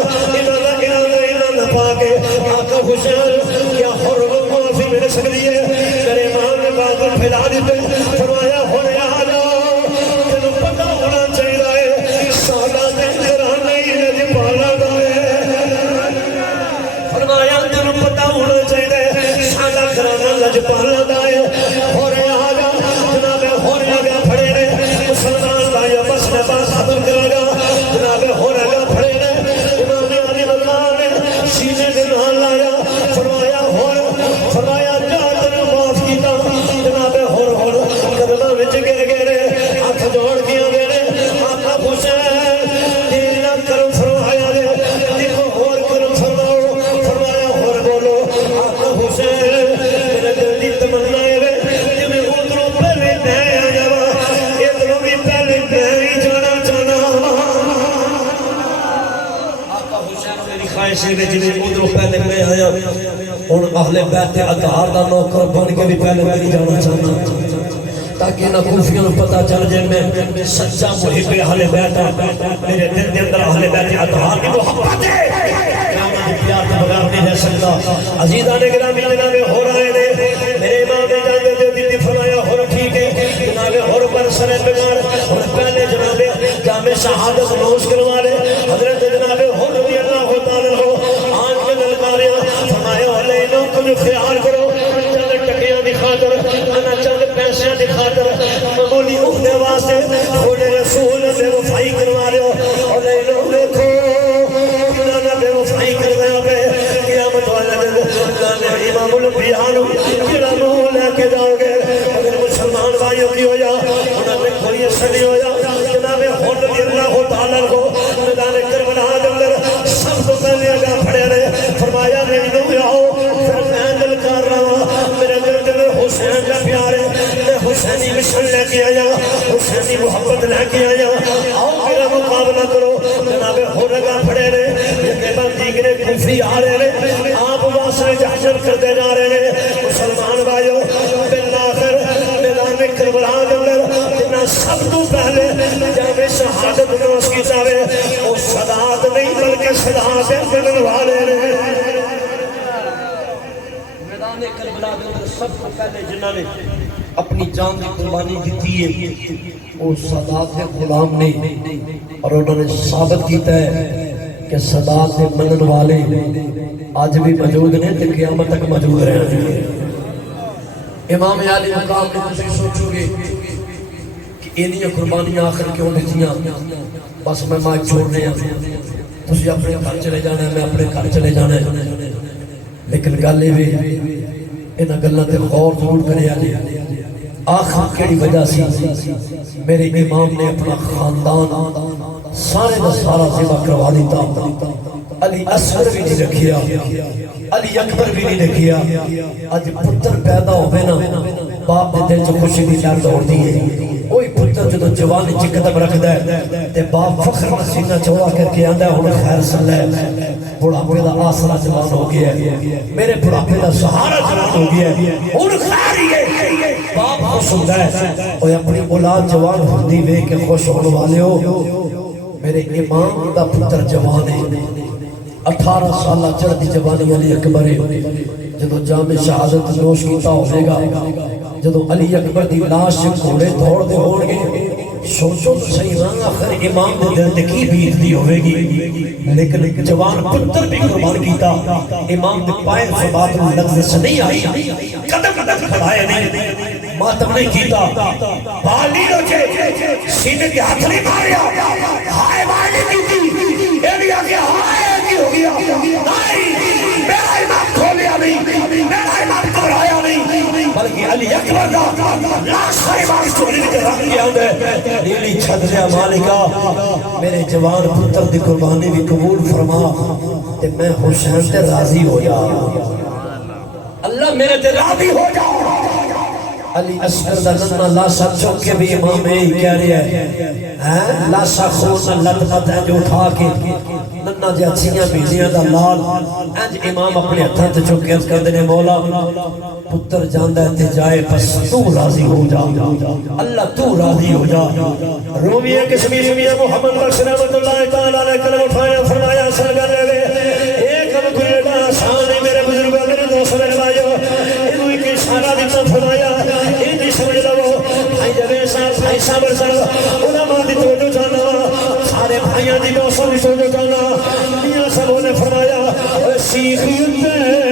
ایمان پا کے آقا حسین کیا حر معافی مل سکتی ہے میرے امام نے بات پھیلا دیتے فرمایا ہونے آ جاؤ تینوں پتہ ہونا چاہیے سادہ تیرا نہیں رج پالا دائے فرمایا تینوں پتہ ہونا چاہیے سادہ کرانا لج پالا دائے ہونے آ جاؤ جناب ہونے آگا پھڑے نے مسلمان بھائی بس نے بات ختم کرا گا جناب ہونے آگا پھڑے نے امام علی مقام نے سینے کے نال لایا فرمایا فرمایا جا تینوں معاف کیتا جناب ہور قدمہ وچ گر گئے ہاتھ جوڑ کیا گئے آقا حسین دیر نہ کرم فرمایا دے دیکھو ہور کرم فرماؤ فرمایا ہور بولو آقا حسین میرے دل دی تمنا ہے کہ میں ادھروں پہلے نہیں آ جاوا ادھروں بھی پہلے نہیں جانا چاہنا آقا حسین میری خواہش ہے کہ ادھروں پہلے میں آیا اور اہل بیت اطہار دا نوکر بن کے بھی پہلے میں جانا چاہتا تاکہ نہ کوفیوں پتہ چل جائے میں سچا محب اہل بیت میرے دل کے اندر اہل بیت اطہار کی محبت ہے پیار کے بغیر نہیں رہ سکتا عزیزان گرامی جناب ہو رہے ہیں میرے امام نے جاتے دیتی فرمایا ہو ٹھیک ہے جناب ہو پر سر بگار اور پہلے جناب جامع شہادت نوش کروا لے حضرت جناب ہو رضی اللہ تعالیٰ ہو آن کے للکارے فرمایا علیہ لوگ کو جو خیال کرو چند ٹکیاں دکھاتا انا چند پیسیاں دکھاتا معمولی عہدے واسطے خود رسول بے وفائی کروا رہے ہو علیہ لوگ دیکھو کتنا بے وفائی کر گیا پہ قیامت والا دن اللہ نے امام الانبیاء جڑا منہ لے کے جاؤ گے اگر مسلمان بھائیوں کی ہو جا انہوں نے کوئی ایسا نہیں ہو جا جناب خود اللہ تعالیٰ کو میدان کربلا کے اندر سب تو پہلے اگا پھڑے رہے فرمایا میری نو آؤ پھر میں دل کر رہا ہوں میرے دل میں حسین کا پیار ہے میں حسینی مشن لے کے آیا حسینی محبت لے کے آیا آؤ میرا مقابلہ کرو جناب ہو رگا پھڑے رہے یہ بندی گرے کفری آ رہے ہیں آپ واسطے جہجر کرتے جا رہے ہیں مسلمان بھائیو بالآخر میدان کربلا کے اندر جنہ سب تو پہلے جامع شہادت نوش کی جاوے وہ صدات نہیں بلکہ صدات بنن والے ہیں میدان کربلا کے اندر سب تو پہلے جنہ نے اپنی جان کی قربانی دیتی ہے وہ صدات غلام نہیں اور انہوں نے ثابت کیتا ہے کہ صدات منن والے آج بھی موجود ہیں تو قیامت تک موجود رہے ہیں امام عالی مقام میں تم سوچو گے کہ انہی قربانیاں آخر کیوں دیتیاں بس میں مائک چھوڑنے ہیں تسی اپنے گھر چلے جانا ہے میں اپنے گھر چلے جانا ہے لیکن گالے بھی انہاں گلاں تے غور ضرور کرے آنے آخر کیڑی وجہ سی میرے امام نے اپنا خاندان سارے دا سارا ذبح کروا دیتا علی اصغر بھی نہیں رکھیا علی اکبر بھی نہیں رکھیا آج پتر پیدا ہوئے نا باپ دے دل جو خوشی دی لہر دوڑ دی ہے وہی پتر جو جوانی چی قدم رکھ دے تے باپ فخر مسینہ چوڑا کر کے آندہ ہے انہیں خیر صلی اللہ بڑھاپے دا آسرا جوان ہو گیا ہے میرے بڑھاپے دا سہارا جوان ہو گیا ہے انہیں خیر ہی ہے باپ خوش ہوتا ہے اور اپنی اولاد جوان ہوتی وے کے خوش ہونے والے ہو میرے امام دا پتر جوان ہے 18 سالہ چڑھ دی جوانی علی اکبر ہے جدو جامع شہادت نوش کیتا ہوئے گا جدو علی اکبر دی لاش گھوڑے دوڑ دے ہوڑ گے سوچو صحیح رنگ آخر امام دے دل دے کی بیت دی ہوئے گی لیکن جوان پتر بھی قربان کیتا امام دے پائے فبات لفظ سے نہیں آئی قدم قدم کھڑائے نہیں ماتم نہیں کیتا بالی روچے سینے کے ہاتھ نہیں ماریا ہائے بالی کیتی ایلی آگیا ہائے ہو گیا نہیں میرا امام کھولیا نہیں میرا امام کھولایا نہیں بلکہ علی اکبر دا لاش سارے بار چوری کے رکھ گیا ہوں نیلی چھت لیا مالکہ میرے جوان پتر دی قربانی بھی قبول فرما تے میں حسین تے راضی ہو جا اللہ میرے تے راضی ہو جا علی اصغر دا ننہ لاسا چوکے بھی امام میں ہی کہہ رہے ہیں لاسا خون لط پت ہے جو اٹھا کے ننہ جی اچھیاں بیزیاں دا لال انج امام اپنے ہتھاں تے چوکے اس کر دینے مولا پتر جاندہ ہے تے جائے پس تو راضی ہو جا اللہ تو راضی ہو جا رومیہ کسمی میاں محمد بخش رحمت اللہ تعالیٰ نے کلم اٹھایا فرمایا سرگر لے ایک ہم کوئی دا آسان ہے میرے بزرگوں میرے دوست میرے بھائیوں انہوں ایک اشارہ دیتا فرمایا انہی سمجھ لو بھائی جبے صاحب بھائی صاحب علماء دی توجہ جانا سارے بھائیاں دی دوستوں دی توجہ جانا میاں صاحبوں نے فرمایا سیخی اتے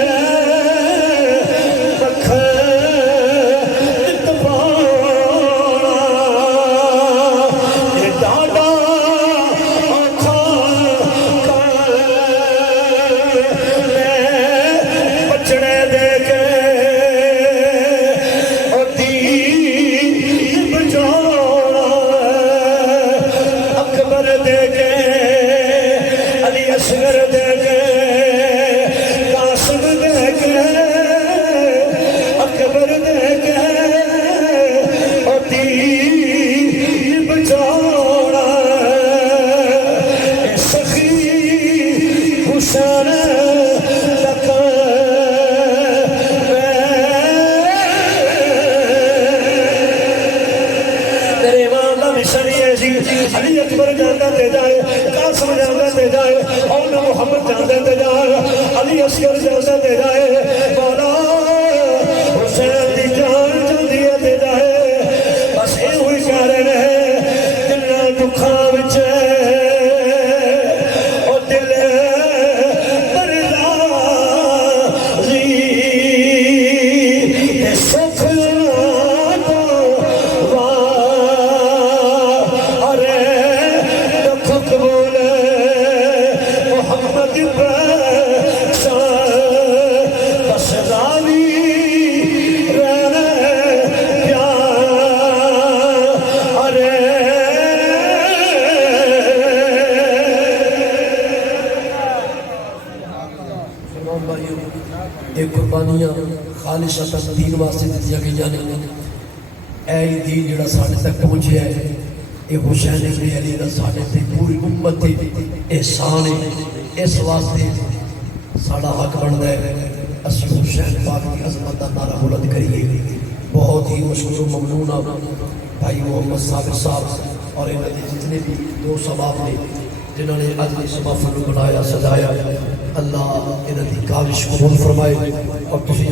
نشانی ایسی علی اکبر جانا تے جائے قاسم جانا تے جائے اور محمد جانا تے جائے علی اصغر جانا تے جائے مولا حسین دی جان جلدی تے جائے بس یہ ہوئی کہہ رہے ہیں جنہ دکھاں وچ خالصتاً دین واسطے دیا گئی اے دین جڑا ساڑھے تک پہنچے ہے یہ حسین ابن علی دا ساڑھے تے پوری امت تے احسان ہے اس واسطے ساڑھا حق بن ہے اسی حسین پاک کی عظمت دا نعرہ بلند کریے بہت ہی مشکور و ممنون بھائی محمد صابر صاحب اور انہوں نے جتنے بھی دو سباب نے جنہوں نے عدل سباب بنایا سجایا اللہ انہوں نے کاوش قبول فرمائے اور تسی